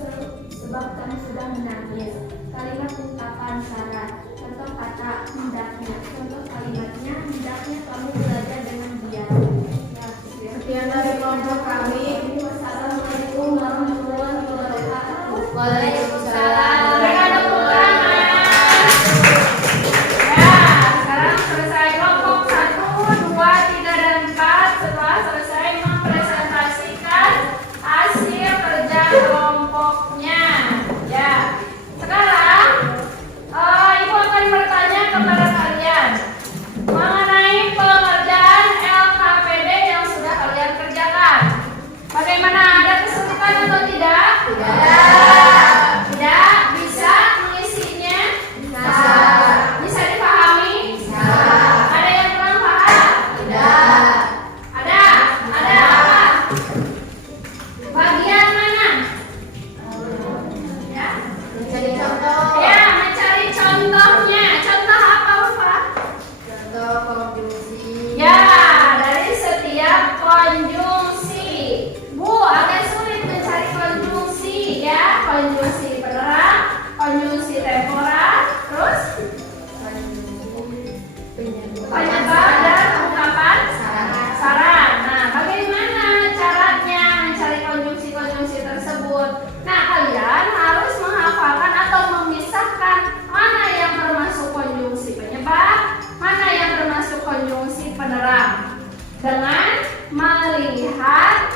sebab kamu sudah menangis. Kalimat ungkapan syarat. Contoh kata hendaknya. Contoh kalimatnya hendaknya kamu belajar dengan diam. Ya, Sekian dari kelompok kami. Wassalamualaikum warahmatullahi wabarakatuh. Waalaikumsalam. Mereka ada pengulangan. Ya, sekarang selesai kelompok 1, 2, 3, dan 4. Setelah selesai mempresentasikan hasil kerja kelompoknya. Ya, sekarang Ibu akan bertanya kepada kalian mengenai pengerjaan LKPD yang sudah kalian kerjakan. Bagaimana, ada kesulitan atau tidak? Tidak. Bisa mengisinya? Bisa. Bisa dipahami? Bisa. Ada yang kurang paham? Tidak. Ada apa? Bagian mana? Ya. Mencari contoh. Ya, mencari contohnya. Contoh apa, Pak? Contoh konjungsi. Ya, dari setiap konjungsi. Bu, agak sulit mencari konjungsi ya. Konjungsi penerang, konjungsi temporal, terus penyebab dan ungkapan syarat. Nah, bagaimana caranya mencari konjungsi-konjungsi tersebut? Nah, kalian harus menghafalkan atau memisahkan mana yang termasuk konjungsi penyebab, mana yang termasuk konjungsi penerang. Dengan melihat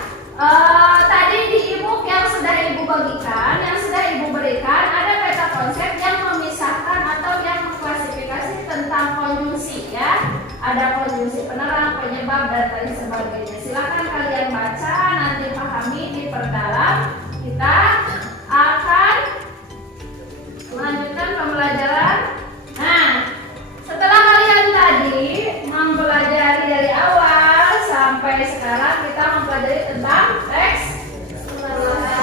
tadi di e-book yang sudah Ibu bagikan, yang sudah Ibu berikan, ada peta konsep yang memisahkan atau yang mengklasifikasi tentang konjungsi ya. Ada konjungsi penerang, penyebab, dan lain sebagainya. Silakan kalian baca, nanti pahami, diperdalam. Kita akan melanjutkan pembelajaran. Nah, setelah kalian tadi mempelajari dari awal sampai sekarang, kita mempelajari tentang teks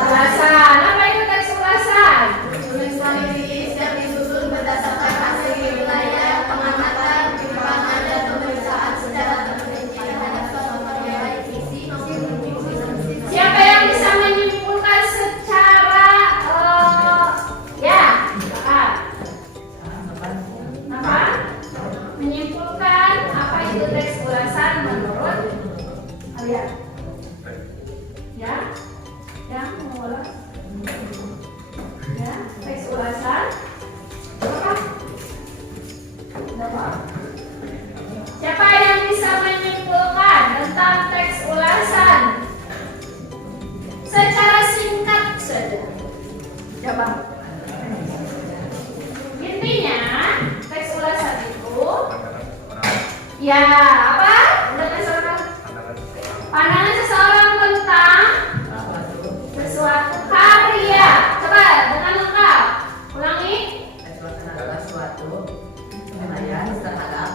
ulasan. Apa itu teks ulasan? Tulis mandiri yang disusun berdasarkan hasil wilayah, pengamatan, pengembangan, dan pemeriksaan secara terperinci terhadap suatu baik isi maupun fungsi. Siapa yang bisa menyimpulkan secara ya, silakan. Apa? Menyimpulkan apa itu teks ulasan menurut kalian? Ya, yang mengulas. Ya, teks ulasan. Apa? Apa? Siapa yang bisa menyimpulkan tentang teks ulasan? Secara singkat saja. Coba. Intinya, teks ulasan itu ya apa? Dengan seorang pandangan seseorang tentang sesuatu karya. Coba dengan lengkap. Ulangi. Ulasan adalah suatu penilaian terhadap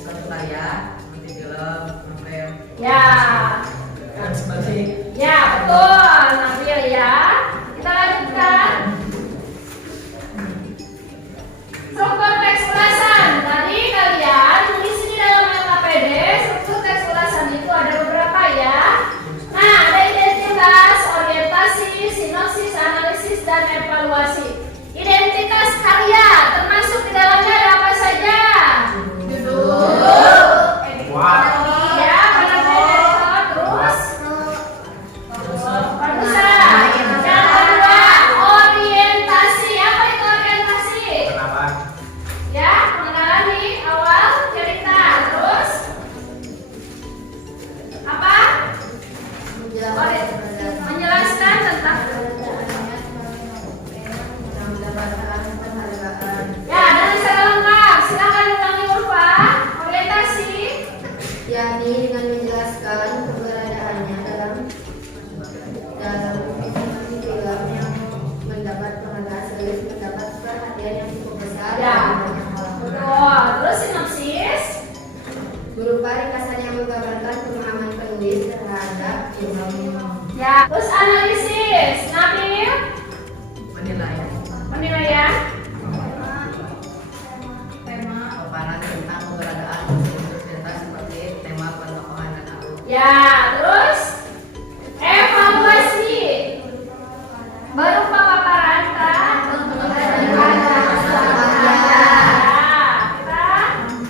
suatu karya seperti film, novel. Ya. Ya, betul. Nabil ya. Kita lanjutkan. Struktur teks ulasan. Tadi kalian tulis di dalam LKPD analisis. Nabil, Penilaian. penilaian. Tema paparan tentang keberadaan unsur data seperti tema pentokohan dan alur. Ya, terus evaluasi berupa paparan kan? Kita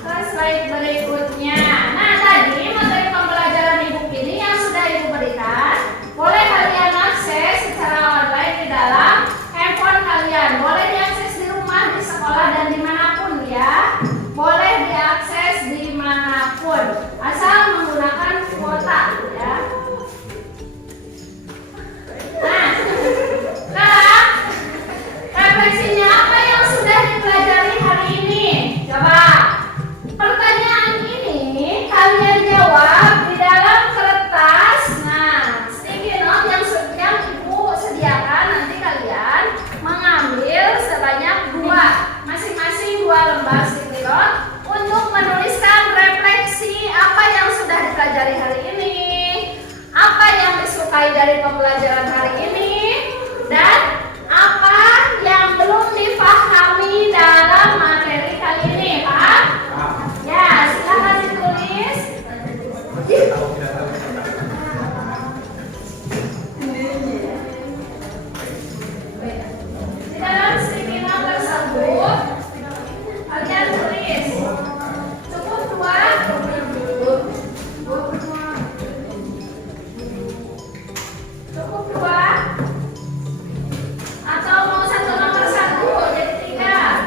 ke slide berikutnya. Nah, tadi materi pembelajaran di buku ini yang sudah Ibu berikan, boleh kalian akses secara online di dalam handphone kalian. Boleh diakses di rumah, di sekolah, dan dimanapun ya. Boleh diakses dimanapun, asal menggunakan kuota ya. Nah, sekarang refleksinya apa yang sudah dipelajari hari ini? Coba pertanyaan ini kalian jawab di dalam kertas. Nah, sticky note yang Ibu sediakan, nanti kalian mengambil sebanyak masing-masing 2 lembar sticky note untuk menuliskan refleksi apa yang sudah dipelajari hari ini, apa yang disukai dari pembelajaran hari ini, dan apa yang belum dipahami dalam materi kali ini. Paham? Ya, silakan ditulis. Di dalam sticky note tersebut kalian tulis cukup 2 atau mau satu nomor 1 jadi 3.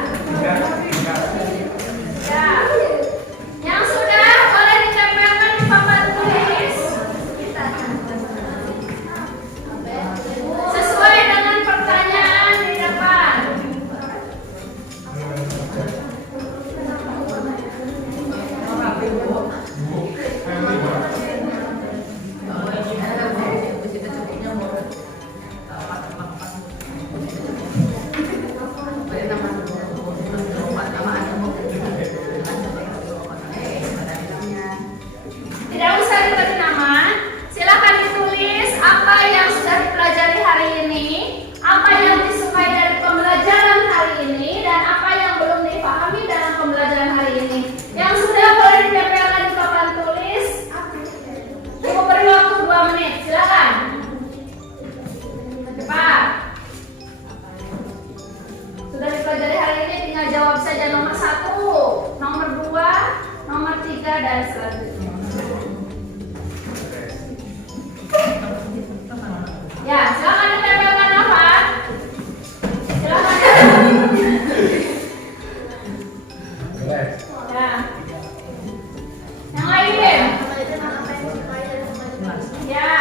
Ya, yang sudah boleh ditempelkan di papan tulis sesuai dengan pertanyaan di depan. Tidak usah diberi nama, silakan ditulis apa yang sudah dipelajari hari ini, apa yang disukai dari pembelajaran hari ini, dan apa yang belum dipahami dalam pembelajaran hari ini. Yang sudah boleh ditempelkan di papan tulis. Ibu beri waktu 2 menit, silakan. Cepat. Sudah dipelajari hari ini, tinggal jawab saja nomor 1, nomor 2, nomor 3, dan selanjutnya. Ya, silakan ditempelkan apa? Silakan. Ya. Yang lain. Ya.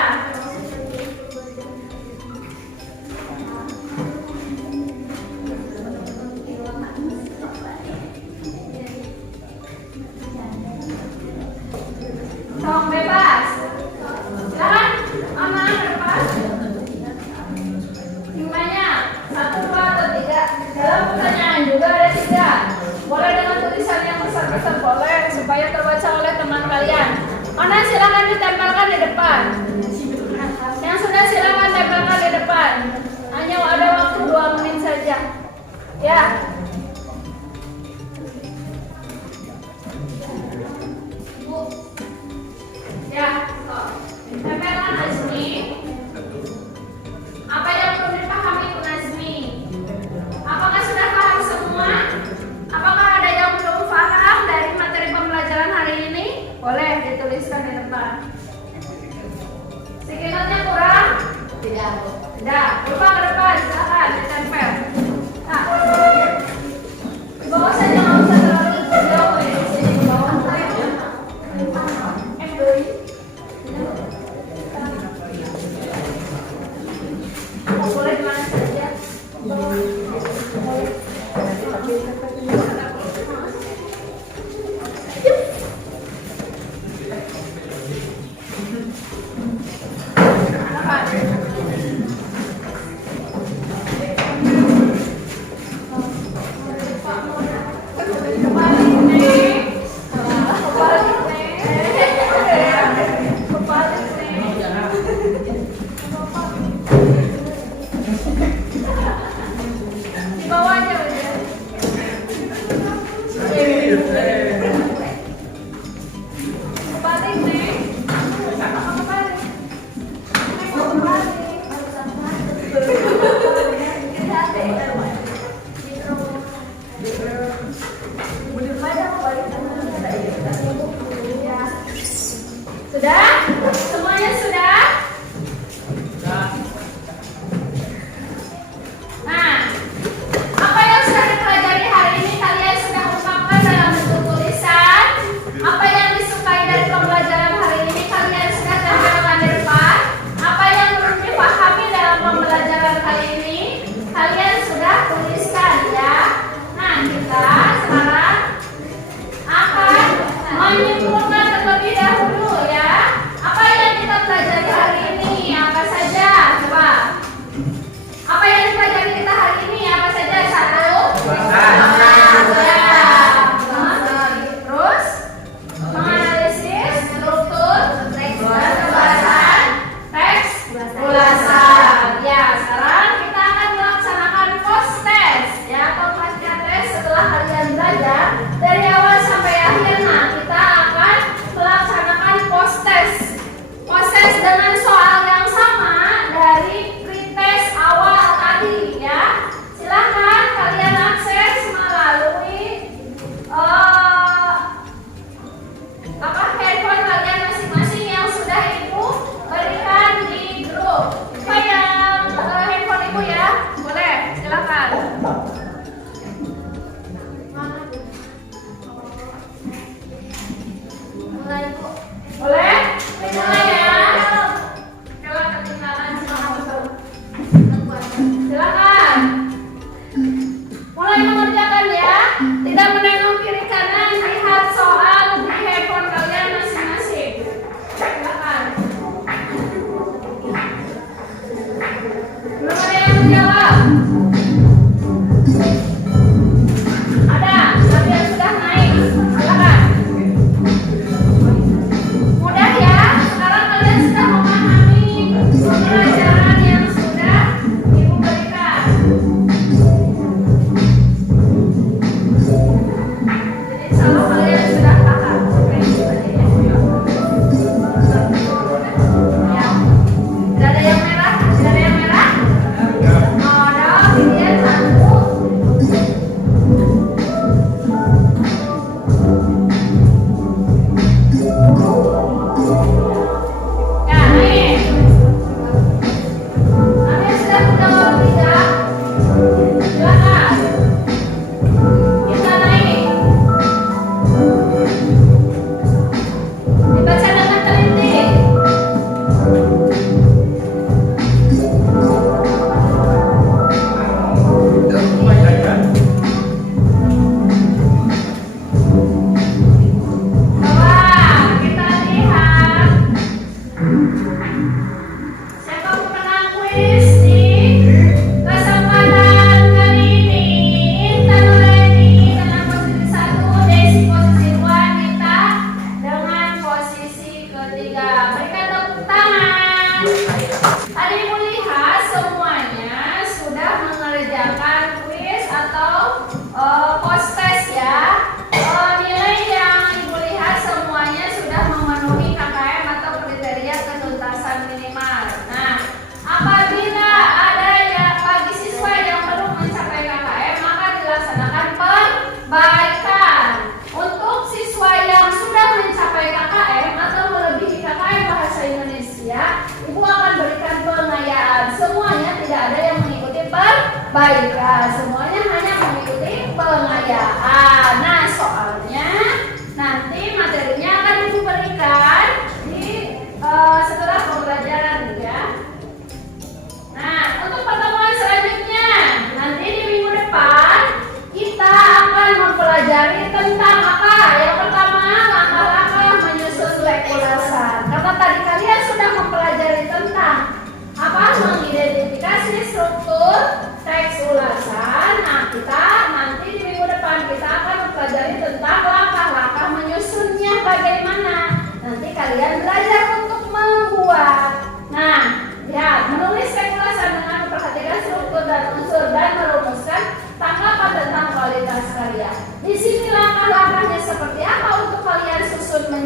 Tolong bebas. Silakan. Aman, bebas. Jumlahnya 1, 2, atau 3. Dalam pertanyaan juga ada 3. Boleh dengan tulisan yang besar-besar, boleh supaya terbaca oleh teman kalian. Mana silakan ditempelkan di depan. Yang sudah silakan tempelkan di depan. Hanya ada waktu 2 menit saja. Ya. Bu. Ya, stop. Tempelkan Azmi. Apa yang perlu dipahami Bu Nazmi? Apakah sudah paham semua? Apakah ada yang belum paham dari materi pembelajaran hari ini? Boleh dituliskan di depan. Sticky note-nya kurang? Tidak. Tidak. Lupa ke depan, silakan ditempel. Nah.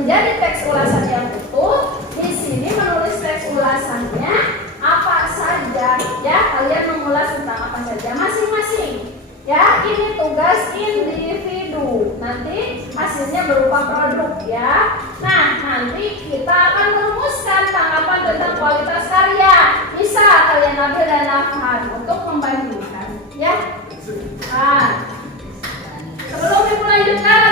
menjadi teks ulasan yang utuh. Di sini menulis teks ulasannya apa saja, ya kalian mengulas tentang apa saja masing-masing. Ya, ini tugas individu. Nanti hasilnya berupa produk ya. Nah, nanti kita akan merumuskan tanggapan tentang kualitas karya. Bisa kalian ambil dan hafal untuk membandingkan ya. Nah, sebelum dilanjutkan